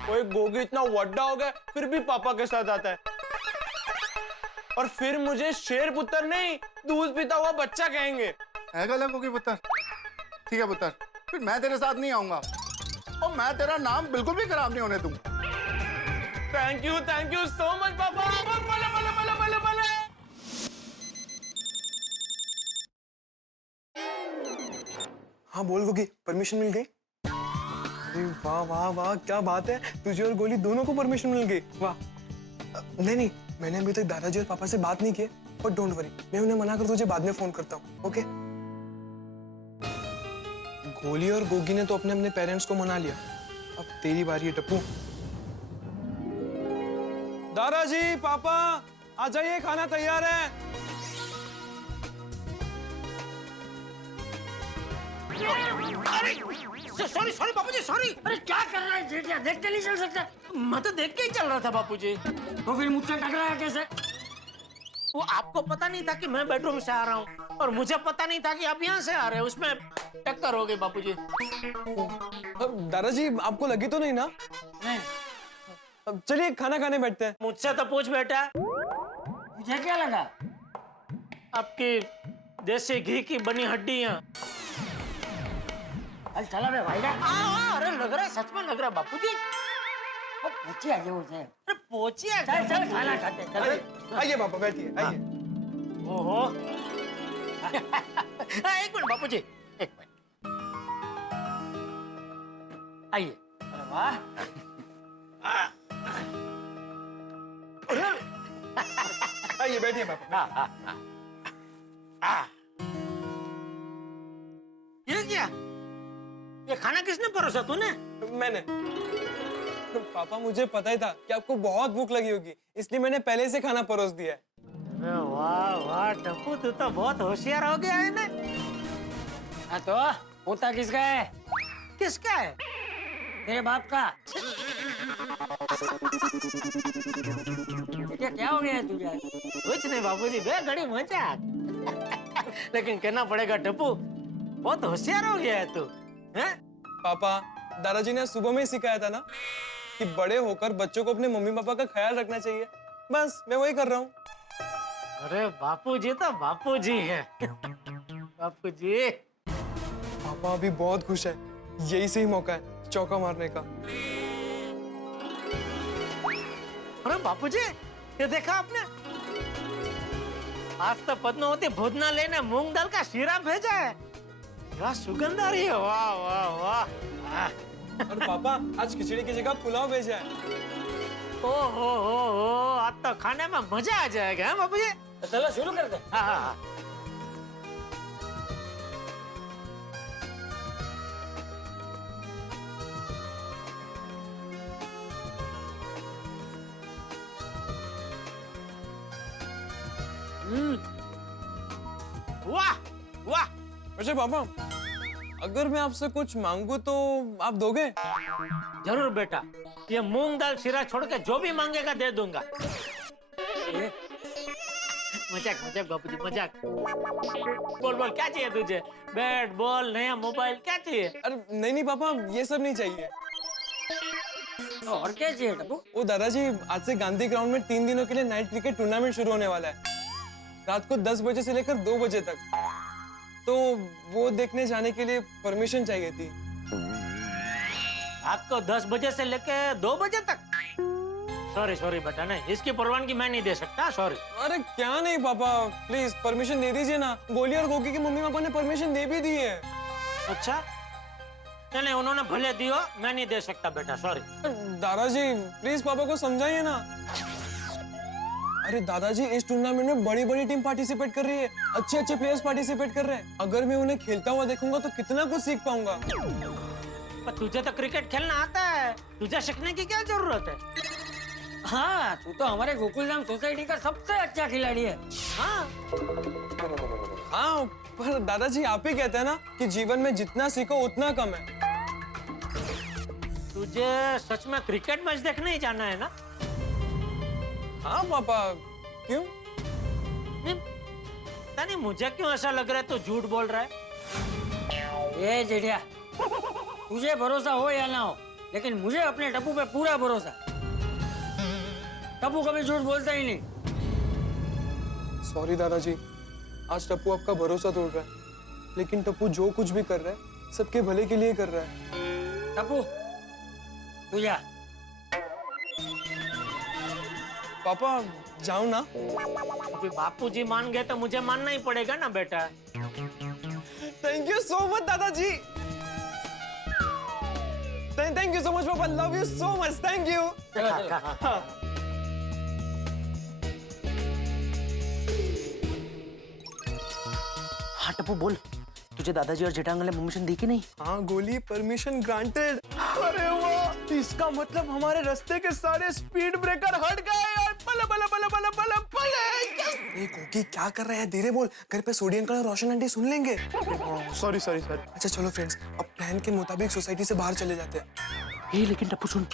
कोई गोगी इतना वड्डा हो गया फिर भी पापा के साथ आता है, और फिर मुझे शेर पुत्र नहीं, दूध पीता हुआ बच्चा कहेंगे। है गलत गोगी पुत्र? ठीक है पुत्र, फिर मैं तेरे साथ नहीं आऊंगा और मैं तेरा नाम बिल्कुल भी खराब नहीं होने दूंगा। थैंक यू सो मच पापा। बले। हाँ बोल गोगी, परमिशन मिल गई? अरे वाह वाह वाह, क्या बात है, तुझे और गोली दोनों को परमिशन मिल गई, वाह। नहीं, मैंने अभी तक दादाजी और पापा से बात नहीं की, और डोंट वरी, मैं उन्हें मना कर तुझे बाद में फोन करता हूँ, ओके? गोली और गोगी ने तो अपने पेरेंट्स को मना लिया, अब तेरी बारी है टप्पू। दादाजी, पापा, आ जाइए, खाना तैयार है। सॉरी सॉरी बापूजी सॉरी। अरे क्या कर रहा है जेठिया, देख के नहीं चल सकता? मैं तो देख के ही चल रहा था बापूजी। तो फिर मुझसे टकराया कैसे? वो आपको पता नहीं था कि मैं बेडरूम से आ रहा हूँ और मुझे पता नहीं था कि आप यहाँ से आ रहे हैं, उसमें टक्कर हो गई बापूजी। दादाजी आपको लगी तो नहीं ना? नहीं। अब चलिए खाना खाने बैठते हैं। मुझसे तो पूछ बेटा, मुझे क्या लगा? आपकी देसी घी की बनी हड्डियाँ। अरे चला बे भाई। अरे लग रहा है, सच में लग रहा है बापूजी। पूछी आगे मुझे। अरे पहुंचिए। चल चल खाना खाते चल। आइए पापा बैठिए आइए। ओहो। एक मिनट बापूजी, एक मिनट। आइए। अरे वाह। आइए बैठिए पापा। ये क्या? ये खाना किसने परोसा? तूने? मैंने। पापा मुझे पता ही था कि आपको बहुत भूख लगी होगी, इसलिए मैंने पहले से खाना परोस दिया है। अरे वाह वाह टप्पू, तू तो बहुत होशियार हो गया है ना। हाँ तो पोता किसका है? किसका है? तेरे बाप का। क्या हो गया है तुझे? कुछ नहीं बापूजी, बे घड़ी मजाक। लेकिन कहना पड़ेगा टप्पू, बहुत होशियार हो गया है तू। हैं? पापा दादाजी ने सुबह में ही सिखाया था ना कि बड़े होकर बच्चों को अपने मम्मी पापा का ख्याल रखना चाहिए, बस मैं वही कर रहा हूँ। अरे बापूजी तो बापूजी है। बापूजी। पापा अभी बहुत खुश है, यही सही मौका है चौका मारने का। अरे बापूजी, ये देखा आपने? आज तो पद्मावती भोजनालय ने मूंग दाल का शीरा भेजा है। क्या सुगंध आ रही है, वाह वाह वाह। और पापा आज खिचड़ी की जगह पुलाव भेजा है। ओ, आज तो खाने में मजा आ जाएगा। हैं बापूजी? तो चलो शुरू कर दे। हाँ हाँ हाँ। वाह वाह। वैसे पापा अगर मैं आपसे कुछ मांगू तो आप दोगे? जरूर बेटा, ये मूंग दाल शीरा छोड़ के जो भी मांगेगा दे दूंगा। मजाक मजाक बापूजी मजाक। बोल बोल क्या चाहिए तुझे? बैट बॉल, नया मोबाइल, क्या चाहिए? अरे नहीं पापा, ये सब नहीं चाहिए। और क्या चाहिए टप्पू? वो दादाजी आज से गांधी ग्राउंड में 3 दिनों के लिए नाइट क्रिकेट टूर्नामेंट शुरू होने वाला है, रात को 10 बजे से लेकर 2 बजे तक। तो वो देखने जाने के लिए परमिशन चाहिए थी। आपको 10 बजे से लेके 2 बजे तक? सॉरी सॉरी बेटा, नहीं, इसकी परवानगी मैं नहीं दे सकता, सॉरी। अरे क्या नहीं पापा, प्लीज परमिशन दे दीजिए ना। गोली और गोगी के मम्मी पापा ने परमिशन दे भी दी है। अच्छा नहीं, उन्होंने भले दियो, मैं नहीं दे सकता बेटा, सॉरी। दादाजी प्लीज पापा को समझाइए ना। अरे दादाजी इस टूर्नामेंट में बड़ी बड़ी टीम पार्टिसिपेट कर रही है, अच्छे अच्छे प्लेयर्स पार्टिसिपेट कर रहे हैं। अगर मैं उन्हें खेलता हुआ देखूंगा तो कितना कुछ सीख पाऊंगा। पर तुझे तो क्रिकेट खेलना आता है, तुझे सीखने की क्या जरूरत है? हाँ, तू तो हमारे गोकुलधाम सोसाइटी का सबसे अच्छा खिलाड़ी है। हाँ हाँ, पर दादाजी आप ही कहते हैं ना कि जीवन में जितना सीखो उतना कम है। तुझे सच में क्रिकेट मैच देखने ही जाना है ना? हाँ पापा, क्यों? नहीं, मुझे क्यों ऐसा लग रहा है तू झूठ बोल रहा है? ये जेठिया, तुझे भरोसा हो या ना हो, लेकिन मुझे अपने टप्पू पे पूरा भरोसा। टप्पू कभी झूठ बोलता ही नहीं। सॉरी दादाजी, आज टप्पू आपका भरोसा तोड़ रहा है, लेकिन टप्पू जो कुछ भी कर रहा है सबके भले के लिए कर रहा है। टप्पू तू जा। पापा जाओ ना। अभी बापूजी मान गए तो मुझे मानना ही पड़ेगा ना बेटा। थैंक यू सो मच दादाजी। थैंक यू सो मच पापा, love you so much, thank you. हाँ टप्पू बोल, तुझे दादाजी और जेठांकल ने परमिशन दी कि नहीं? हाँ गोली, परमिशन ग्रांटेड। अरे वाह, इसका मतलब हमारे रास्ते के सारे स्पीड ब्रेकर हट गए। पले पले पले पले पले पले। अरे गोगी क्या कर रहा है, धीरे बोल, घर पे सोडी अंकल और रोशन आंटी सुन लेंगे। Sorry sorry sorry. अच्छा चलो फ्रेंड्स, अब प्लान के मुताबिक सोसाइटी से बाहर चले जाते हैं। ये लेकिन टप्पू सुन,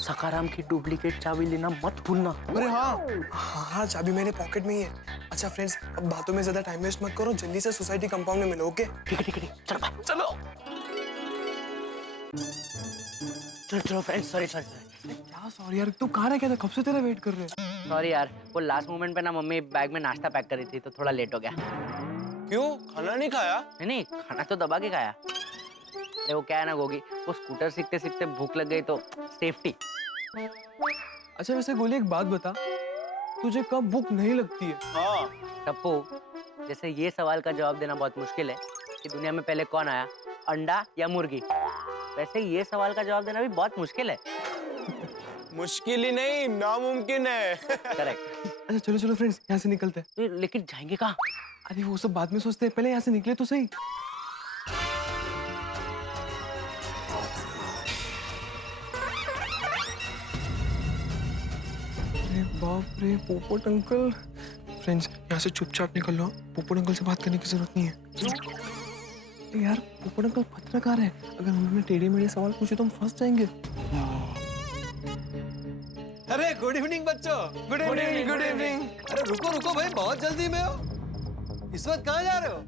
सकाराम की डुप्लीकेट चाबी लेना मत भूलना। अरे हाँ, चाबी मेरे पॉकेट में ही है। अच्छा फ्रेंड्स, अब बातों में ज्यादा टाइम वेस्ट मत करो, जल्दी से सोसाइटी कंपाउंड में मिलो। ओके ठीक है, चलो चलो चलो चलो फ्रेंड्स, सॉरी। क्या सॉरी यार, तू कहाँ रह गया था, कब से तेरा वेट कर रहे हैं। सॉरी यार, वो लास्ट मोमेंट पे ना मम्मी बैग में नाश्ता पैक करी थी तो थोड़ा लेट हो गया। क्यों, खाना नहीं खाया? नहीं, खाना तो दबा के खाया। अरे वो क्या है ना गोगी, वो स्कूटर सीखते सीखते भूख लग गई तो सेफ्टी। अच्छा वैसे गोली एक बात बता, तुझे कब भूख नहीं लगती है? हाँ। टप्पू, जैसे ये सवाल का जवाब देना बहुत मुश्किल है कि दुनिया में पहले कौन आया, अंडा या मुर्गी, वैसे ये सवाल का जवाब देना भी बहुत मुश्किल है। मुश्किल ही नहीं, नामुमकिन है। करेक्ट। अच्छा चलो चलो फ्रेंड्स, यहाँ से निकलते हैं। लेकिन जाएंगे कहाँ? अरे वो सब बाद में सोचते हैं, पहले यहाँ से निकले तो सही। अरे बाप रे, पोपट अंकल। फ्रेंड्स यहाँ से चुपचाप निकल लो, पोपट अंकल से बात करने की जरूरत नहीं है। यार पोपट अंकल पत्रकार है, अगर उन्होंने टेढ़े मेढ़े सवाल पूछे तो हम फंस जाएंगे। अरे गुड इवनिंग बच्चों। Good evening, good evening. अरे रुको रुको भाई, बहुत जल्दी में हो, इस वक्त कहाँ जा रहे हो?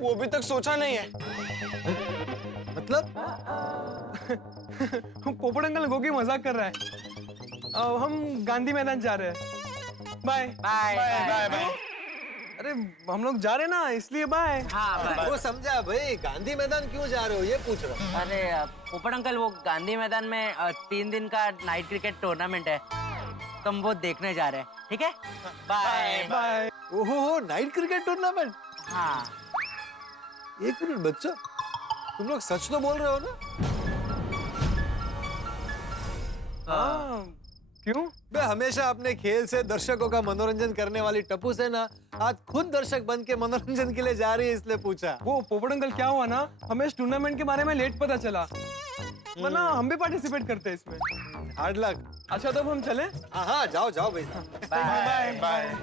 वो अभी तक सोचा नहीं है। मतलब? पोपट अंकल गोगी मजाक कर रहा है। हम गांधी मैदान जा रहे हैं। Bye bye bye bye. अरे हम लोग जा रहे हैं ना, इसलिए बाय। हाँ बाय। वो समझा भाई, गांधी मैदान क्यों जा रहे हो ये पूछ रहा हूँ। अरे पोपट अंकल, वो गांधी मैदान में 3 दिन का नाइट क्रिकेट टूर्नामेंट है, तो हम वो देखने जा रहे हैं। ठीक है, बाय बाय। ओहो, नाइट क्रिकेट टूर्नामेंट। हाँ। एक मिनट बच्चों, तुम लोग सच तो बोल रहे हो ना? हाँ, क्यों? मैं हमेशा अपने खेल से दर्शकों का मनोरंजन करने वाली टप्पू से ना आज खुद दर्शक बन के मनोरंजन के लिए जा रही है, इसलिए पूछा। वो पोपट अंकल क्या हुआ ना, हमें इस टूर्नामेंट के बारे में लेट पता चला, वरना हम भी पार्टिसिपेट करते हैं इसमें। Hard luck. अच्छा तो अब हम चलें? हाँ जाओ जाओ भाई। Bye bye.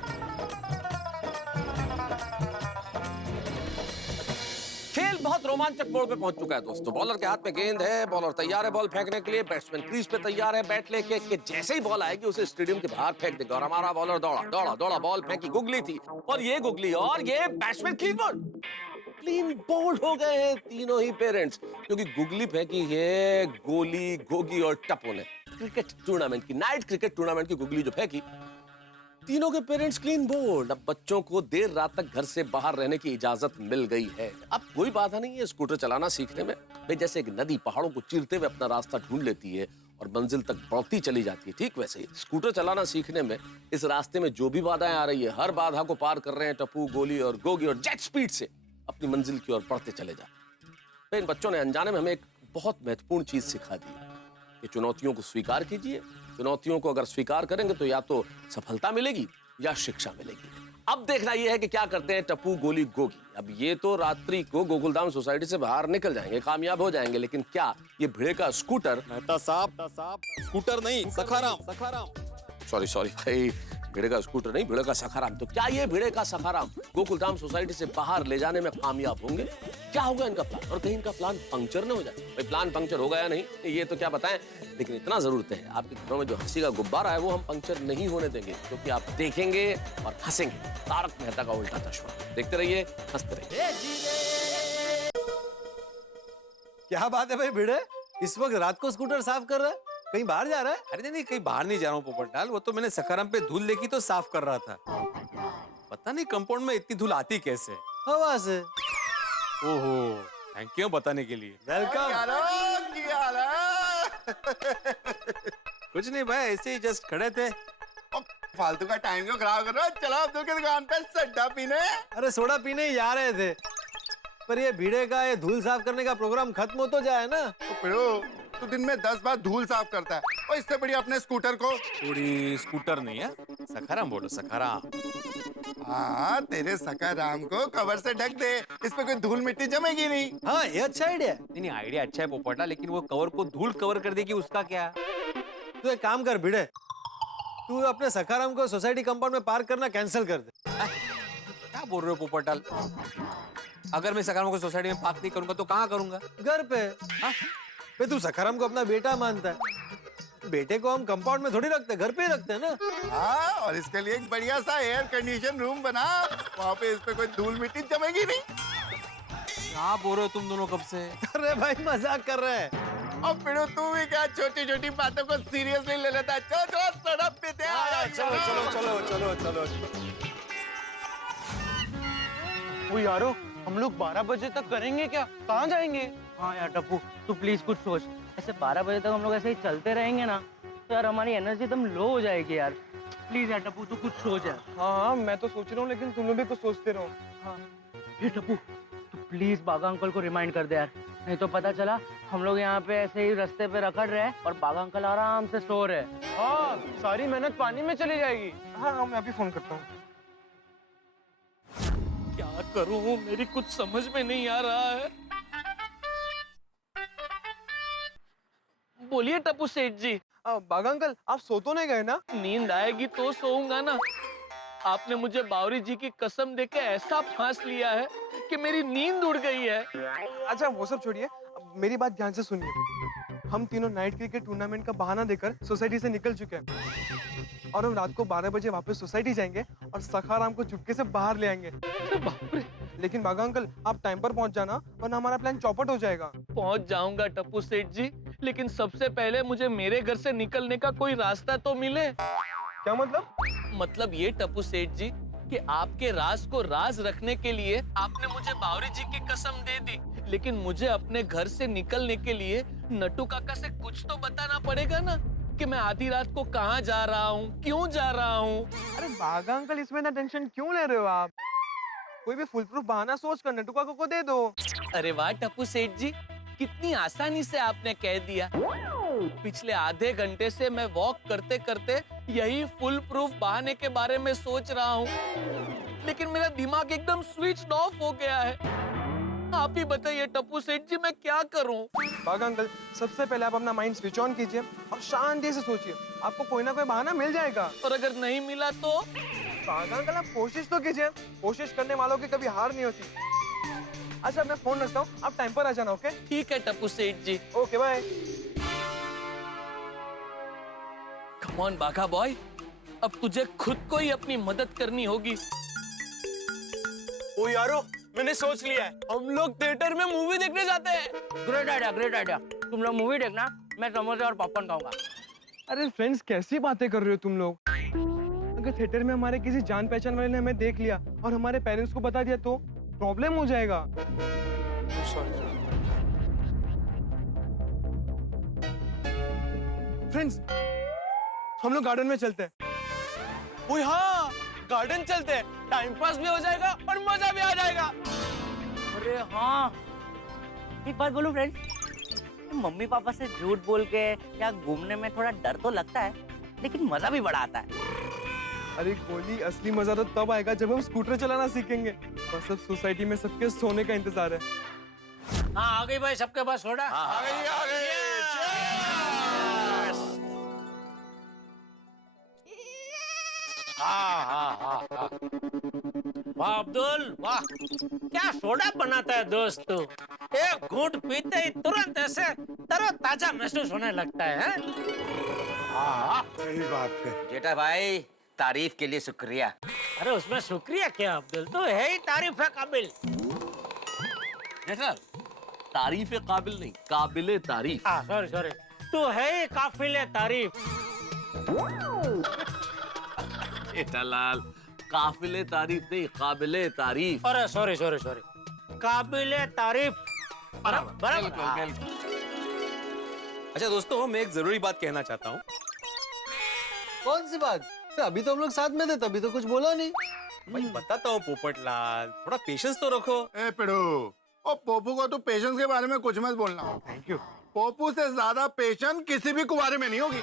खेल बहुत रोमांचक मोड़ पे पहुंच चुका है दोस्तों। बॉलर के हाथ में गेंद है, बॉलर तैयार है बॉल फेंकने के लिए, बैट्समैन क्रीज पे तैयार है बैट लेके कि जैसे ही बॉल आएगी उसे स्टेडियम के बाहर फेंक देगा। और हमारा बॉलर दौड़ा बॉल फेंकी, गुगली थी और ये गुगली और ये बैट्समैन क्लीन बोल्ड हो गए हैं तीनों ही पेरेंट्स, क्योंकि गुगली फेंकी है गोली, गोगी और टप्पू ने। क्रिकेट टूर्नामेंट की, नाइट क्रिकेट टूर्नामेंट की गुगली जो फेंकी, तीनों के पेरेंट्स क्लीन बोल्ड। अब बच्चों को देर रात तक घर से बाहर रहने की इजाजत मिल गई है। अब कोई बाधा नहीं है स्कूटर चलाना सीखने में। भाई जैसे एक नदी पहाड़ों को चीरते हुए अपना रास्ता ढूंढ लेती है और मंजिल तक बढ़ती चली जाती है, ठीक वैसे ही स्कूटर चलाना सीखने में इस रास्ते में जो भी बाधाएं आ रही है, हर बाधा को पार कर रहे हैं टप्पू, गोली और गोगी और जेट स्पीड से अपनी मंजिल की ओर बढ़ते चले जाते हैं। इन बच्चों ने अनजाने में हमें एक बहुत महत्वपूर्ण चीज सिखा दी है कि चुनौतियों को स्वीकार कीजिए। चुनौतियों को अगर स्वीकार करेंगे तो या तो सफलता मिलेगी या शिक्षा मिलेगी। अब देखना यह है कि क्या करते हैं टप्पू, गोली, गोगी। अब ये तो रात्रि को गोकुलधाम सोसाइटी से बाहर निकल जाएंगे, कामयाब हो जाएंगे, लेकिन क्या ये भिड़े का स्कूटर, मेहता साहब स्कूटर नहीं, सखाराम। सॉरी भाई, भिड़े का स्कूटर नहीं, भिड़े का सखाराम, तो क्या ये भिड़े का सखाराम गोकुलधाम सोसाइटी से बाहर ले जाने में कामयाब होंगे? क्या होगा इनका प्लान? और कहीं इनका प्लान पंक्चर न हो जाए। भाई प्लान पंक्चर होगा या नहीं ये तो क्या बताएं, लेकिन इतना जरूर है आपके घरों में जो हंसी का गुब्बारा है वो हम पंक्चर नहीं होने देंगे, क्योंकि आप देखेंगे और हंसेंगे। तारक मेहता का उल्टा चश्मा। देखते रहिए, हंसते रहिए। क्या बात है भाई भिड़े, इस वक्त रात को स्कूटर साफ कर रहा है, कहीं बाहर जा रहा है? अरे नहीं, कहीं बाहर नहीं जा रहा हूँ पोपटलाल, वो तो मैंने सखाराम पे धूल देखी तो साफ कर रहा था। पता नहीं कंपाउंड में इतनी धूल आती कैसे। हवा से। ओहो, थैंक यू बताने के लिए। वेलकम। कुछ नहीं भाई, ऐसे ही जस्ट खड़े थे। फालतू का टाइम क्यों खराब कर रहे हो? चलो अब्दुल की दुकान पे सड्डा पीने। अरे सोडा पीने ही जा रहे थे, पर ये भीड़े का ये धूल साफ करने का प्रोग्राम खत्म हो तो जाए ना। तो दिन में 10 बार धूल साफ करता है, और इससे बढ़िया अपने स्कूटर को। पूरी स्कूटर नहीं है, सखाराम बोलो, सखाराम। हाँ, तेरे सखाराम को कवर से ढक दे, इस पे कोई धूल मिट्टी जमेगी नहीं। हाँ ये अच्छा आइडिया है। नहीं आइडिया अच्छा है पोपटला, लेकिन वो कवर को धूल कवर कर देगी उसका क्या? तू एक काम कर भिड़े, तू अपने सखाराम को सोसाइटी कंपाउंड में पार्क करना कैंसिल कर दे। क्या बोल रहे हो पोपटलाल? अगर मैं सखाराम को सोसाइटी में पार्क नहीं करूंगा तो कहाँ करूंगा? घर पे। बे तू सखाराम को अपना बेटा मानता है, बेटे को हम कंपाउंड में थोड़ी रखते, घर पे ही रखते हैं ना। हाँ, और इसके लिए एक बढ़िया सा एयर कंडीशन रूम बना, वहाँ पे इस पे कोई धूल मिट्टी जमेगी नहीं। क्या बोल रहे हो तुम दोनों कब से? अरे भाई मजाक कर रहे हैं। अब फिर तू भी क्या छोटी छोटी बातों को सीरियसली ले लेता है? चलो चलो सड़क पे दे। चलो चलो चलो चलो चलो। वो यारो, हम लोग 12 बजे तक करेंगे क्या? कहाँ जाएंगे? हाँ यार टप्पू, तू प्लीज कुछ सोच। ऐसे 12 बजे तक हम लोग ऐसे ही चलते रहेंगे ना तो यार हमारी एनर्जी एकदम लो हो जाएगी यार। प्लीज यार टप्पू, तू कुछ सोच यार। हाँ, मैं तो सोच रहा हूँ, लेकिन तुम लोग भी कुछ सोचते रहो। हाँ ये टप्पू, तू प्लीज बागा अंकल को रिमाइंड कर दे यार, नहीं तो पता चला हम लोग यहाँ पे ऐसे ही रास्ते पे रखड़ रहे और बागा अंकल आराम से सो रहे। हाँ, सारी मेहनत पानी में चली जाएगी। हाँ, मैं अभी फोन करता हूँ। क्या करूं, मेरी कुछ समझ में नहीं आ रहा है। बोलिए टप्पू सेठ जी। बागा अंकल, आप सो तो नहीं गए ना? नींद आएगी तो सोऊंगा ना। आपने मुझे बावरी जी की कसम देके ऐसा फांस लिया है कि मेरी नींद उड़ गई है। अच्छा वो सब छोड़िए, मेरी बात ध्यान से सुनिए। हम तीनों नाइट क्रिकेट टूर्नामेंट का बहाना देकर सोसाइटी से निकल चुके हैं और हम रात को 12 बजे वापस सोसाइटी जाएंगे और सखाराम को चुपके से बाहर ले आएंगे। लेकिन बागा अंकल, आप टाइम पर पहुंच जाना वरना हमारा प्लान चौपट हो जाएगा। पहुंच जाऊंगा टप्पू सेठ जी, लेकिन सबसे पहले मुझे मेरे घर से निकलने का कोई रास्ता तो मिले। क्या मतलब? मतलब ये टप्पू सेठ जी कि आपके राज को राज रखने के लिए आपने मुझे बावरी जी की कसम दे दी, लेकिन मुझे अपने घर से निकलने के लिए नट्टू काका से कुछ तो बताना पड़ेगा ना कि मैं आधी रात को कहाँ जा रहा हूँ, क्यों जा रहा हूँ। अरे बागा अंकल, इसमें ना टेंशन क्यों ले रहे हो आप? कोई भी फुल प्रूफ बहाना सोच कर नट्टू काका को दे दो। अरे वाह टप्पू सेठ जी, कितनी आसानी से आपने कह दिया। पिछले आधे घंटे से मैं वॉक करते करते यही फुल प्रूफ बहाने के बारे में सोच रहा हूँ, लेकिन मेरा दिमाग एकदम स्विच ऑफ हो गया है। आप ही बताइए टप्पू सेठ जी, मैं क्या करूँ? बागा अंकल, सबसे पहले आप अपना माइंड स्विच ऑन कीजिए और शांति से सोचिए, आपको कोई ना कोई बहाना मिल जाएगा। और अगर नहीं मिला तो? बागा अंकल, आप कोशिश तो कीजिए, कोशिश करने वालों की कभी हार नहीं होती। अच्छा मैं फोन रखता हूँ, आप टाइम पर आ जाना। ओके? ठीक है Tappu Seth ji. Okay bye. Come on Bagha boy, अब तुझे खुद को ही अपनी मदद करनी होगी। ओ यारो, मैंने सोच लिया है, हम लोग थिएटर में मूवी देखने जाते हैं। Great idea, great idea. तुम लोग मूवी देखना, मैं समोसे और पॉपकॉर्न खाऊंगा। अरे फ्रेंड्स, कैसी बातें कर रहे हो तुम लोग? अगर थिएटर में हमारे किसी जान पहचान वाले ने हमें देख लिया और हमारे पेरेंट्स को बता दिया तो प्रॉब्लम हो जाएगा। फ्रेंड्स, हम लोग गार्डन में चलते हैं। ओए हाँ, गार्डन चलते हैं, टाइम पास भी हो जाएगा और मजा भी आ जाएगा। अरे हाँ, एक बात बोलूं फ्रेंड, मम्मी पापा से झूठ बोल के या घूमने में थोड़ा डर तो लगता है, लेकिन मजा भी बड़ा आता है। अरे गोली, असली मजा तो तब आएगा जब हम स्कूटर चलाना सीखेंगे। बस अब सोसाइटी में सबके सोने का इंतजार है। हाँ आ गई भाई, सबके पास सोडा? आ गई, आ गई। हाँ। वाह अब्दुल, वाह क्या सोडा बनाता है दोस्त तू। एक घूंट पीते ही तुरंत ऐसे तरोताजा महसूस होने लगता है। हाँ सही बात है जेठा भाई, तारीफ के लिए शुक्रिया। अरे उसमें शुक्रिया क्या अब्दुल, तू है ही तारीफ है काबिल। जेठा, तारीफ काबिल नहीं, काबिले तारीफ। सॉरी सॉरी, तू है ही काफिले तारीफ। जेठालाल, काफिले तारीफ नहीं, काबिले तारीफ। अरे सॉरी सॉरी सॉरी, काबिले तारीफ। बराबर। अच्छा दोस्तों, मैं एक जरूरी बात कहना चाहता हूँ। कौन सी बात? अभी तो हम लोग साथ में थे, तभी तो कुछ बोला नहीं। भाई बताता हूँ पोपटलाल, थोड़ा पेशेंस तो रखो। ए पिड़ू, ओ पोपू को तू पेशेंस के बारे में कुछ मत बोलना। Thank you. पोपू से ज्यादा पेशेंस किसी भी कुंवारे में नहीं होगी।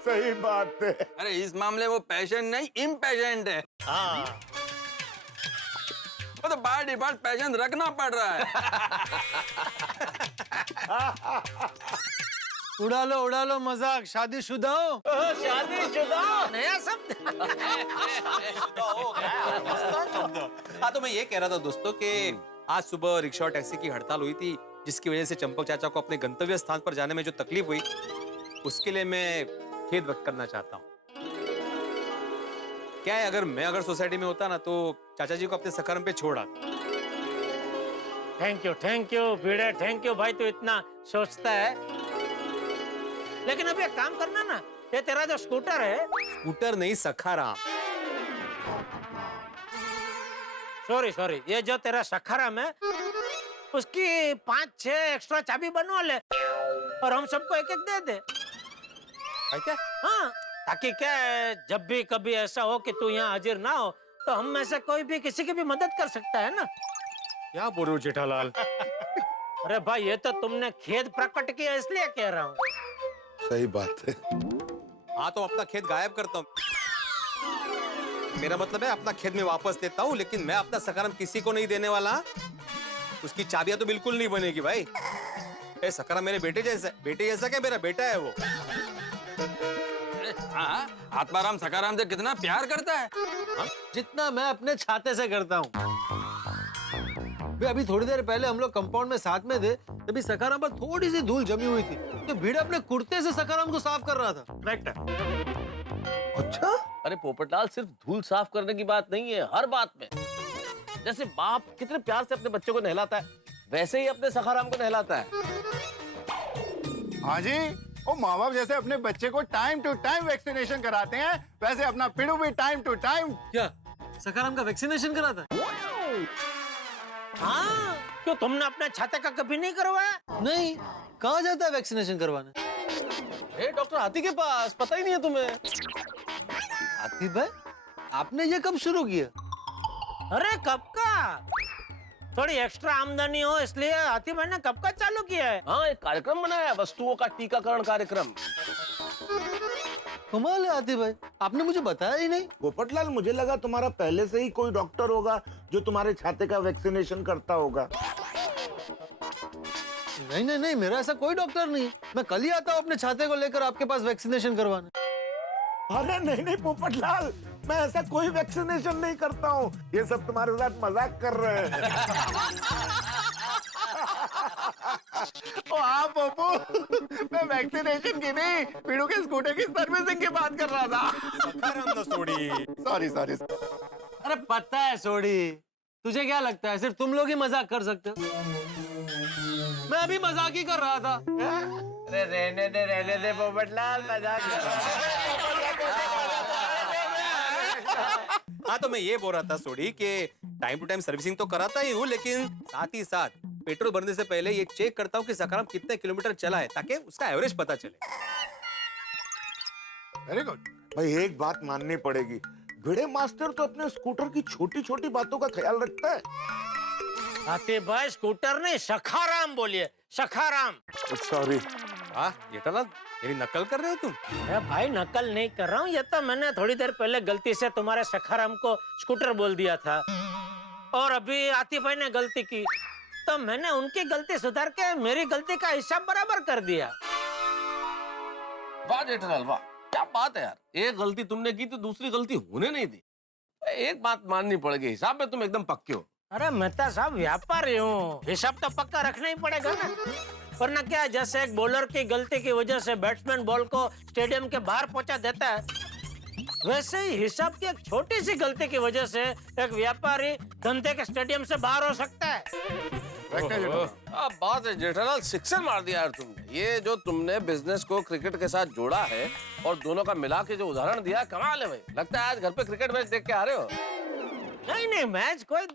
सही बात है। अरे इस मामले वो पैशन नहीं, इम्पेशेंट है। हाँ, वो तो बाय डिफॉल्ट पैशन रखना पड़ रहा है। उड़ा लो मजाक, शादीशुदा हो? शादीशुदा नया शब्द। हाँ, तो मैं ये कह रहा था दोस्तों कि आज सुबह रिक्शा और टैक्सी की हड़ताल हुई थी, जिसकी वजह से चंपक चाचा को अपने गंतव्य स्थान पर जाने में जो तकलीफ हुई, उसके लिए मैं खेद व्यक्त करना चाहता हूँ। क्या है, अगर सोसाइटी में होता ना तो चाचा जी को अपने सकारम पे छोड़ा। Thank you Bhide, thank you भाई, तू इतना सोचता है। लेकिन अब एक काम करना ना, ये तेरा जो स्कूटर है, स्कूटर नहीं सखाराम। सॉरी, ये जो तेरा सखाराम है, उसकी 5-6 एक्स्ट्रा चाबी बनवा ले और हम सबको एक एक दे दे। क्या? हाँ, ताकि क्या है, जब भी कभी ऐसा हो कि तू यहाँ हाजिर ना हो तो हम में से कोई भी किसी की भी मदद कर सकता है ना। क्या बोल रहे हो जेठालाल? अरे भाई, ये तो तुमने खेद प्रकट किया इसलिए कह रहा हूँ। सही बात है। हाँ, तो अपना खेद गायब करता हूँ। मेरा मतलब है अपना खेद में वापस देता हूँ, लेकिन मैं अपना सकारम किसी को नहीं देने वाला। उसकी चाबियां तो बिल्कुल नहीं बनेगी भाई। ए, सकारम मेरे बेटे जैसा क्या मेरा बेटा है वो। हाँ, आत्माराम सकाराम से कितना प्यार करता है। जितना मैं अपने छाते से करता हूँ। अभी थोड़ी देर पहले हम लोग कंपाउंड में साथ में थे, तभी सकाराम पर थोड़ी सी धूल जमी हुई थी, तो भीड़ अपने कुर्ते से सकाराम को साफ कर रहा था। अच्छा? अरे पोपटलाल, सिर्फ धूल साफ करने की बात नहीं है, हर बात में। जैसे बाप कितने प्यार से अपने बच्चों को नहलाता है, वैसे ही अपने सखाराम को नहलाता है। हाँ जी, वो माँ बाप जैसे अपने बच्चे को टाइम टू टाइम वैक्सीनेशन कराते हैं, वैसे अपना पिड़ू भी टाइम टू टाइम। क्या सकाराम का वैक्सीनेशन कराता है? हाँ, क्यों तुमने अपने छाते का कभी नहीं करवाया? नहीं, कहाँ जाता है वैक्सीनेशन करवाने? डॉक्टर हाथी के पास, पता ही नहीं है तुम्हें? हाथी भाई, आपने ये कब शुरू किया? अरे कब का? थोड़ी एक्स्ट्रा आमदनी हो इसलिए हाथी भाई ने कब का चालू किया है। हाँ, एक कार्यक्रम बनाया, वस्तुओं का टीकाकरण कार्यक्रम। कमाल है हाथी भाई, आपने मुझे बताया ही नहीं। पोपटलाल, मुझे लगा तुम्हारा पहले से ही कोई डॉक्टर होगा जो तुम्हारे छाते का वैक्सीनेशन करता होगा। नहीं, मेरा ऐसा कोई डॉक्टर नहीं। मैं कल ही आता हूँ अपने छाते को लेकर आपके पास वैक्सीनेशन करवाने। अरे नहीं पोपटलाल, मैं ऐसा कोई वैक्सीनेशन नहीं करता हूँ। ये सब तुम्हारे साथ मजाक कर रहे हैं। ओ हाँ पप्पू, मैं वैक्सीनेशन की नहीं, पीड़ू के स्कूटर की सर्विसिंग की बात कर रहा था। सॉरी। अरे पता है सोडी, तुझे क्या लगता है सिर्फ तुम लोग ही मजाक कर सकते हो? मैं अभी मजाक ही कर रहा था। अरे रहने दे पोपटलाल, मजाक। हाँ, तो मैं ये बोल रहा था सोडी कि टाइम टू टाइम सर्विसिंग तो कराता ही हूँ, लेकिन साथ ही साथ पेट्रोल भरने से पहले ये चेक करता हूँ कि सकाराम कितने किलोमीटर चला है, ताकि उसका एवरेज पता चले। वेरी गुड भाई, एक बात माननी पड़ेगी, भिड़े मास्टर तो अपने स्कूटर की छोटी छोटी बातों का ख्याल रखता है। हाथी भाई, स्कूटर नहीं, सखाराम बोलिए, सखाराम। सॉरी। हाँ जेठालाल, मेरी नकल कर रहे हो तुम? अरे भाई, नकल नहीं कर रहा हूँ, ये तो मैंने थोड़ी देर पहले गलती से तुम्हारे सखाराम को स्कूटर बोल दिया था, और अभी आतिफ भाई ने गलती की, तो मैंने उनकी गलती सुधार के मेरी गलती का हिसाब बराबर कर दिया। वाह जेठालाल, वाह, क्या बात है यार। एक गलती तुमने की तो दूसरी गलती होने नहीं दी। एक बात माननी पड़ेगी, हिसाब में तुम एकदम पक्के हो। अरे मेहता साहब, व्यापारी हूँ, हिसाब तो पक्का रखना ही पड़ेगा ना, वरना क्या, जैसे एक बॉलर की गलती की वजह से बैट्समैन बॉल को स्टेडियम के बाहर पहुंचा देता है, वैसे ही हिसाब की एक छोटी सी गलती की वजह से एक व्यापारी धंधे के स्टेडियम से बाहर हो सकता है। बात है जेठालाल, सिक्सर मार दिया यार तुमने। ये जो तुमने बिजनेस को क्रिकेट के साथ जोड़ा है और दोनों का मिला के जो उदाहरण दिया, कमाल है भाई। लगता है आज घर पे क्रिकेट मैच देख के आ रहे हो। नहीं, मैच कोई,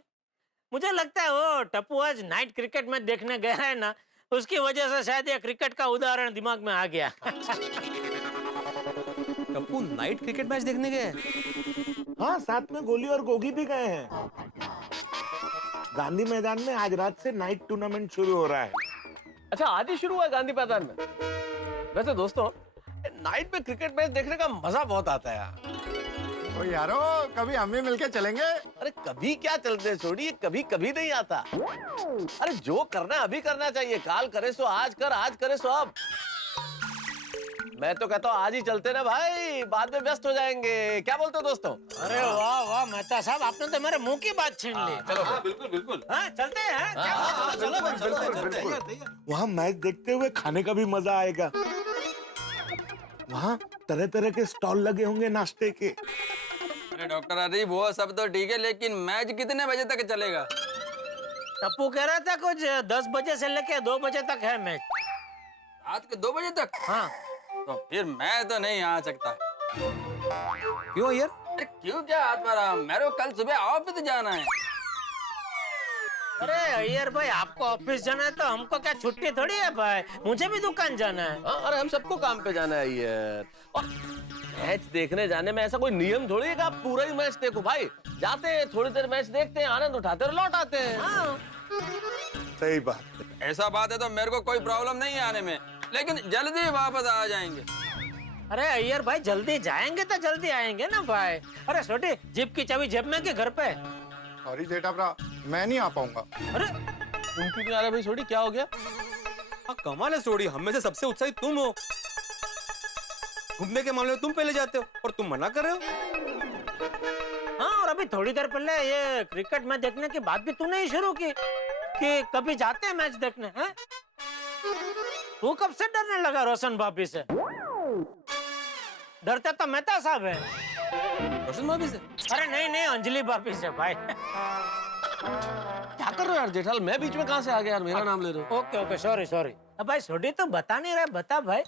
मुझे लगता है वो टप्पू आज नाइट क्रिकेट मैच देखने गया है ना, उसकी वजह से शायद ये क्रिकेट का उदाहरण दिमाग में आ गया। टप्पू नाइट क्रिकेट मैच देखने गए? हाँ, साथ में गोली और गोगी भी गए हैं। गांधी मैदान में आज रात से नाइट टूर्नामेंट शुरू हो रहा है। अच्छा, आज ही शुरू हुआ है गांधी मैदान में? वैसे दोस्तों, नाइट में क्रिकेट मैच देखने का मजा बहुत आता है यार। ओ यारो, कभी हम भी मिलके चलेंगे? अरे कभी क्या चलते छोड़िए, कभी कभी नहीं आता। अरे जो करना है अभी करना चाहिए, काल करे सो आज कर, आज करे सो अब। मैं तो कहता हूँ आज ही चलते ना भाई, बाद में व्यस्त हो जाएंगे। क्या बोलते हो दोस्तों? अरे वाह वाह मेहता साहब, आपने तो मेरे मुंह की बात छीन ली। चलो बिल्कुल बिल्कुल। हाँ चलते हैं। वहाँ मैच देखते हुए खाने का भी मजा आएगा। वहाँ तरह तरह के स्टॉल लगे होंगे नाश्ते के। अरे डॉक्टर अरे वो सब तो ठीक है, लेकिन मैच कितने बजे तक चलेगा? टप्पू कह रहा था कुछ 10 बजे से लेके 2 बजे तक है मैच। रात के 2 बजे तक? हाँ। तो फिर मैं तो नहीं आ सकता। क्यों यार? अरे क्यों क्या आत्माराम, मेरे को कल सुबह ऑफिस जाना है। अरे अय्यर भाई, आपको ऑफिस जाना है तो हमको क्या छुट्टी थोड़ी है भाई, मुझे भी दुकान जाना है। अरे हम सबको काम पे जाना है यार। और मैच देखने जाने में ऐसा कोई नियम थोड़ी है कि आप पूरा ही मैच देखो भाई। जाते हैं थोड़ी देर मैच देखते हैं, आनंद उठाते और लौट आते हैं। हाँ। सही बात। ऐसा बात है तो मेरे को कोई प्रॉब्लम नहीं है आने में, लेकिन जल्दी वापस आ जाएंगे। अरे अय्यर भाई, जल्दी जाएंगे तो जल्दी आएंगे ना भाई। अरे छोटे, जीप की चाबी जेब में के घर पे? सॉरी जेठा भरा, मैं नहीं आ पाऊंगा। अरे तुम क्यों नहीं आ रहे भाई? सोडी क्या हो गया? कमाल है सोडी, हम में से सबसे उत्साहित तुम हो। घूमने के मामले में तुम पहले जाते हो और तुम मना कर रहे हो। हाँ, और अभी थोड़ी देर पहले ये क्रिकेट मैच देखने की बात भी तूने ही शुरू की कि कभी जाते हैं मैच देखने हैं? तू कब से डरने लगा रोशन भाभी से? डरते तो मेहता साहब है। रोशन भाभी से? अरे नहीं नहीं, अंजलि भाभी से भाई। क्या कर रहे हो यार जेठालाल? मैं बीच में कहाँ से आ गया यार? मेरा नाम ले रहे हो। Okay okay, sorry sorry. अब भाई सोडी तो बता नहीं रहा, बता भाई,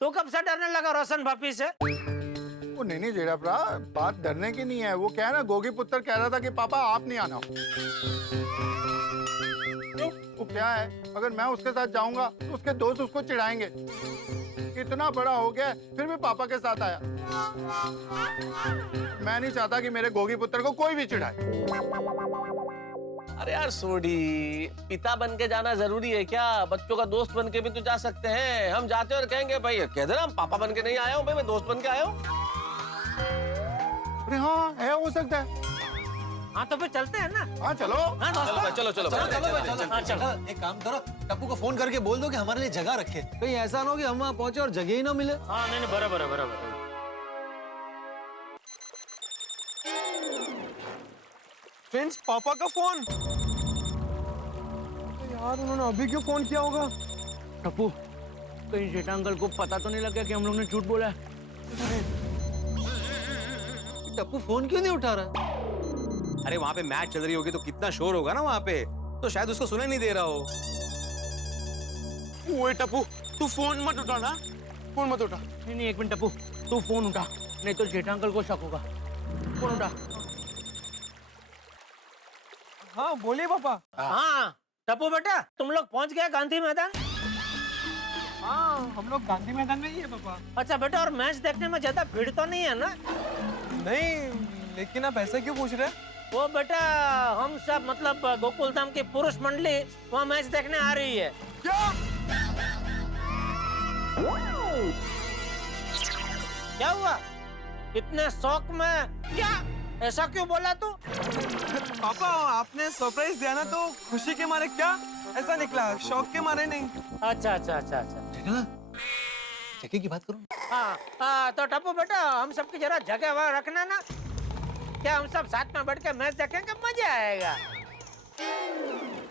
तू कब से डरने लगा रोशन भाभी से? वो नहीं जेठा भरा, बात डरने की नहीं है। वो क्या है ना, गोगी पुत्र कह रहा था कि पापा आप नहीं आना। वो क्या है, अगर मैं उसके साथ जाऊंगा तो उसके दोस्त उसको चिढ़ाएंगे। इतना बड़ा हो गया फिर भी पापा के साथ आया। मैं नहीं चाहता कि मेरे गोगी पुत्र को कोई भी चिढ़ाए। अरे यार सोडी, पिता बन के जाना जरूरी है क्या? बच्चों का दोस्त बन के भी तो जा सकते हैं। हम जाते और कहेंगे भाई कह देना हम पापा बन के नहीं आया हूँ भाई, मैं दोस्त बन के आया हूँ। अरे हाँ, है, हो सकता है। हाँ तो फिर चलते हैं ना। हाँ चलो। हाँ दोस्तों, चलो चलो हाँ चलो। एक काम करो, टप्पू को फोन करके बोल दो कि हमारे लिए जगह रखे। कहीं ऐसा ना हो कि हम वहाँ पहुंचे और जगह ही ना मिले। हाँ नहीं नहीं, बराबर है बराबर। फ्रेंड्स, पापा का फोन। यार उन्होंने अभी क्यों फोन किया होगा? टप्पू, कहीं जेठा अंकल को पता तो नहीं लगा कि हम लोग ने झूठ बोला है? टप्पू फोन क्यों नहीं उठा रहा? अरे वहाँ पे मैच चल रही होगी तो कितना शोर होगा ना वहाँ पे, तो शायद उसको सुनाई नहीं दे रहा हो। ओए टप्पू, तू फोन मत उठा ना, फोन मत उठा। नहीं नहीं, एक मिनट टप्पू, तू फोन उठा, नहीं तो जेठा अंकल को शक होगा। फोन उठा। हाँ बोलिए पापा। हाँ टप्पू बेटा, तुम लोग पहुंच गए गांधी मैदान? हाँ, हम लोग गांधी मैदान में ही है पापा। अच्छा बेटा, और मैच देखने में ज्यादा भीड़ तो नहीं है ना? नहीं, लेकिन आप ऐसा क्यों पूछ रहे हैं? वो बेटा, हम सब मतलब गोकुल धाम की पुरुष मंडली वहाँ मैच देखने आ रही है। क्या हुआ? इतने शौक में क्या? ऐसा क्यों बोला तू? पापा, आपने सरप्राइज दिया ना तो खुशी के मारे क्या ऐसा निकला, शौक के मारे नहीं। अच्छा अच्छा अच्छा अच्छा। जगह की बात करो। हाँ, तो टप्पू बेटा, हम सबकी जरा जगह वहाँ रखना ना। क्या हम सब साथ में बैठ के मैच देखेंगे, मजा आएगा।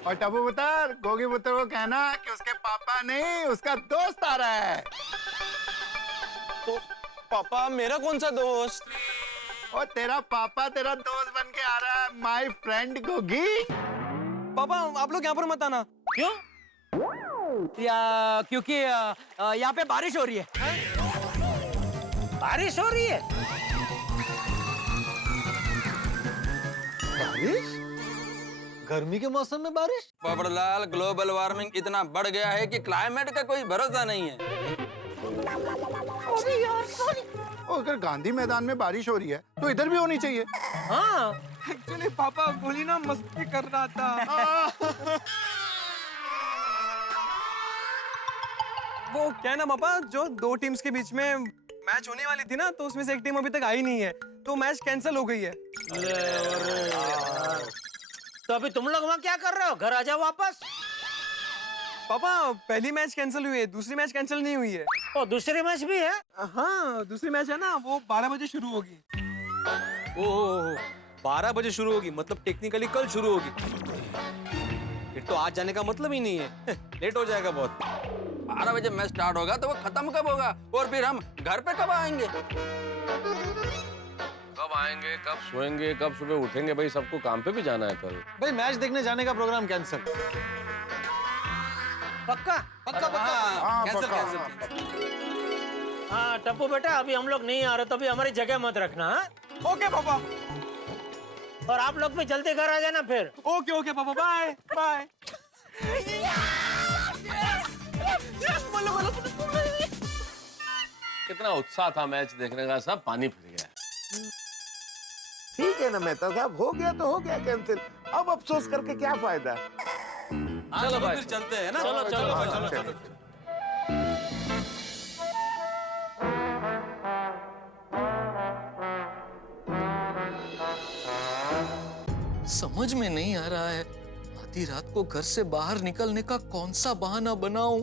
और टप्पू पुत्र, गोगी पुत्र को कहना कि उसके पापा नहीं, उसका दोस्त आ रहा है। तो पापा, मेरा कौन सा दोस्त? और तेरा पापा तेरा दोस्त बन के आ रहा है, माय फ्रेंड गोगी। पापा, आप लोग यहाँ पर मत आना। क्यों? क्योंकि यहाँ पे बारिश हो रही है। बारिश हो रही है? बारिश? गर्मी के मौसम में बारिश? पोपटलाल, ग्लोबल वार्मिंग इतना बढ़ गया है कि क्लाइमेट का कोई भरोसा नहीं है। अगर गांधी मैदान में बारिश हो रही है तो इधर भी होनी चाहिए। हाँ एक्चुअली पापा बोली ना, मस्ती कर रहा था। वो क्या है ना पापा, जो दो टीम्स के बीच में मैच होने वाली थी ना, तो उसमें से एक टीम अभी तक आई नहीं है, तो मैच कैंसिल हो गई है। तो अभी तुम लोग वहाँ क्या कर रहे हो? घर आ जाओ वापस। पापा पहली मैच कैंसिल हुई है, दूसरी मैच कैंसिल नहीं हुई है। और दूसरी मैच भी है? हाँ दूसरी मैच है ना, वो 12 बजे शुरू होगी। ओह 12 बजे शुरू होगी, मतलब टेक्निकली कल शुरू होगी। फिर तो आज जाने का मतलब ही नहीं है, लेट हो जाएगा बहुत। 12 बजे मैच स्टार्ट होगा तो वो खत्म कब होगा, और फिर हम घर पे कब आएंगे? कब आएंगे, कब सोएंगे, कब सुबह उठेंगे? भाई सबको काम पे भी जाना है कल। भाई मैच देखने जाने का प्रोग्राम कैंसिल। पक्का? पक्का हाँ, कैंसिल पक्का। कैंसिल। हाँ टप्पू बेटा, अभी हम लोग नहीं आ रहे तो अभी हमारी जगह मत रखना। हाँ ओके पापा। और आप लोग भी जल्दी घर आ जाना फिर। ओके ओके पापा, बाय बाय। कितना उत्साह था मैच देखने का, सब पानी फिर गया। ठीक है ना मेहता साहब, हो गया तो हो गया कैंसिल, अब अफसोस करके क्या फायदा। चलो भाई फिर चलते हैं ना। चलो चलो भाई, चलो चलो। समझ में नहीं आ रहा है आधी रात को घर से बाहर निकलने का कौन सा बहाना बनाऊं।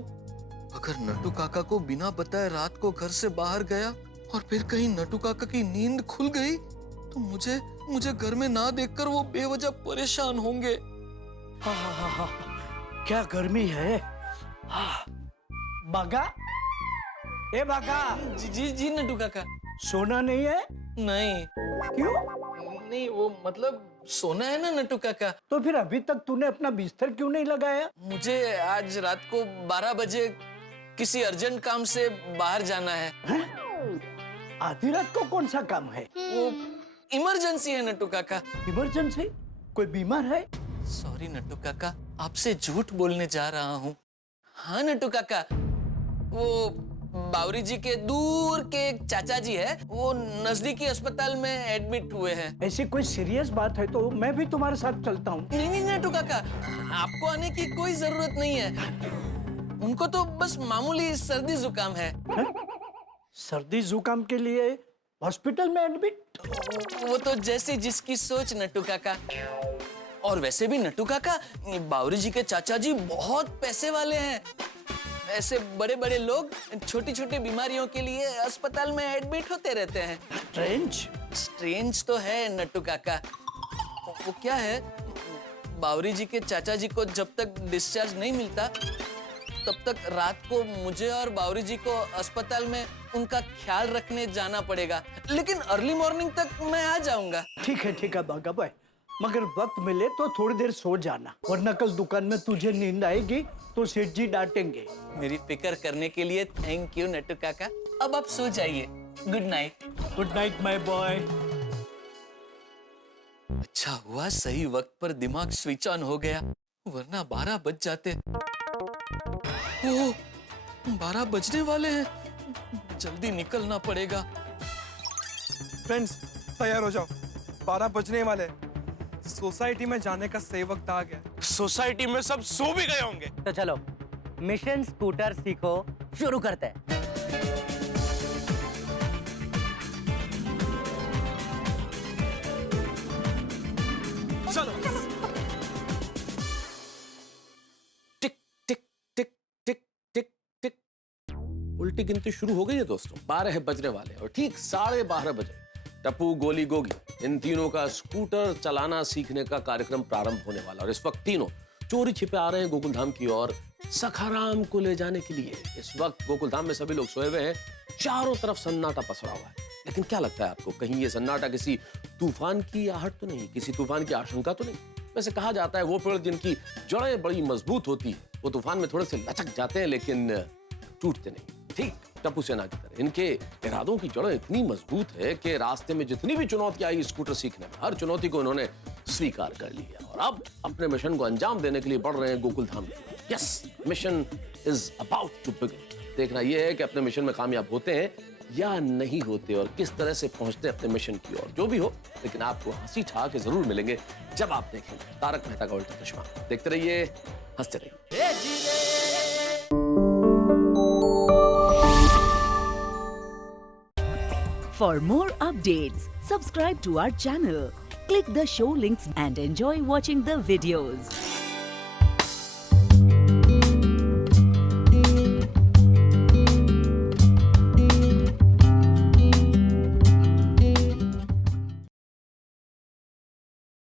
अगर नटू काका को बिना बताए रात को घर से बाहर गया और फिर कहीं नटू काका की नींद खुल गई तो मुझे घर में ना देखकर वो बेवजह परेशान होंगे। क्या गर्मी है। बागा, ए बागा, जी नटू काका। सोना नहीं है? नहीं। क्यों? नहीं वो मतलब सोना है ना नटू काका। तो फिर अभी तक तूने अपना बिस्तर क्यों नहीं लगाया? मुझे आज रात को 12 बजे किसी अर्जेंट काम से बाहर जाना है। आधी रात को कौन सा काम है? वो इमरजेंसी है नट्टू काका। इमरजेंसी? कोई बीमार है? सॉरी नट्टू काका, आपसे झूठ बोलने जा रहा हूँ। हाँ नट्टू काका, वो बावरी जी के दूर के एक चाचा जी है, वो नजदीकी अस्पताल में एडमिट हुए हैं। ऐसी कोई सीरियस बात है तो मैं भी तुम्हारे साथ चलता हूँ। नहीं नट्टू काका, आपको आने की कोई जरूरत नहीं है। उनको तो बस मामूली सर्दी जुकाम है। सर्दी जुकाम के लिए हॉस्पिटल में एडमिट? वो तो जैसे जिसकी सोच नट्टू काका। और वैसे भी नट्टू काका, बावरी जी के चाचा जी बहुत पैसे वाले हैं। ऐसे बड़े बड़े लोग छोटी छोटी बीमारियों के लिए अस्पताल में एडमिट होते रहते हैं। स्ट्रेंज तो है नट्टू काका। वो क्या है, बावरी जी के चाचा जी को जब तक डिस्चार्ज नहीं मिलता तब तक रात को मुझे और बावरी जी को अस्पताल में उनका ख्याल रखने जाना पड़ेगा, लेकिन अर्ली मॉर्निंग तक मैं आ जाऊंगा। ठीक है बागा भाई, मगर वक्त मिले तो थोड़ी देर सो जाना, वरना कल दुकान में तुझे नींद आएगी तो सेठ जी डांटेंगे। मेरी फिक्र करने के लिए थैंक यू नट्टू काका। अब आप सो जाइए। Good night. Good night my boy. अच्छा हुआ सही वक्त पर दिमाग स्विच ऑन हो गया, वरना 12 बज जाते। ओह, 12 बजने वाले हैं, जल्दी निकलना पड़ेगा। फ्रेंड्स तैयार हो जाओ, 12 बजने वाले। सोसाइटी में जाने का सही वक्त आ गया। सोसाइटी में सब सो भी गए होंगे। तो चलो मिशन स्कूटर सीखो शुरू करते हैं। चलो। टिक टिक टिक टिक टिक टिक। उल्टी गिनती शुरू हो गई है दोस्तों, 12 बजने वाले और ठीक 12:30 बजे टप्पू, गोली, गोगी इन तीनों का स्कूटर चलाना सीखने का कार्यक्रम प्रारंभ होने वाला। और इस वक्त तीनों चोरी छिपे आ रहे हैं गोकुलधाम की ओर सखाराम को ले जाने के लिए। इस वक्त गोकुलधाम में सभी लोग सोए हुए हैं, चारों तरफ सन्नाटा पसरा हुआ है। लेकिन क्या लगता है आपको, कहीं ये सन्नाटा किसी तूफान की आहट तो नहीं, किसी तूफान की आशंका तो नहीं? वैसे कहा जाता है वो पेड़ जिनकी जड़ें बड़ी मजबूत होती है वो तूफान में थोड़े से लचक जाते हैं लेकिन टूटते नहीं। ठीक टप्पू सेना की तरह इनके इरादों की जड़ें इतनी मजबूत है कि रास्ते में जितनी भी चुनौती आई स्कूटर सीखने में, हर चुनौती को इन्होंने स्वीकार कर लिया और अब अपने मिशन को अंजाम देने के लिए बढ़ रहे हैं गोकुलधाम की। Yes, mission is about to begin. देखना यह है कि अपने मिशन में कामयाब होते हैं या नहीं होते और किस तरह से पहुंचते हैं अपने मिशन की ओर। जो भी हो, लेकिन आपको हंसी ठहाके जरूर मिलेंगे जब आप देखेंगे तारक मेहता का उल्टा चश्मा। देखते रहिए, हंसते रहिए। For more updates, subscribe to our channel, click the show links and enjoy watching the videos.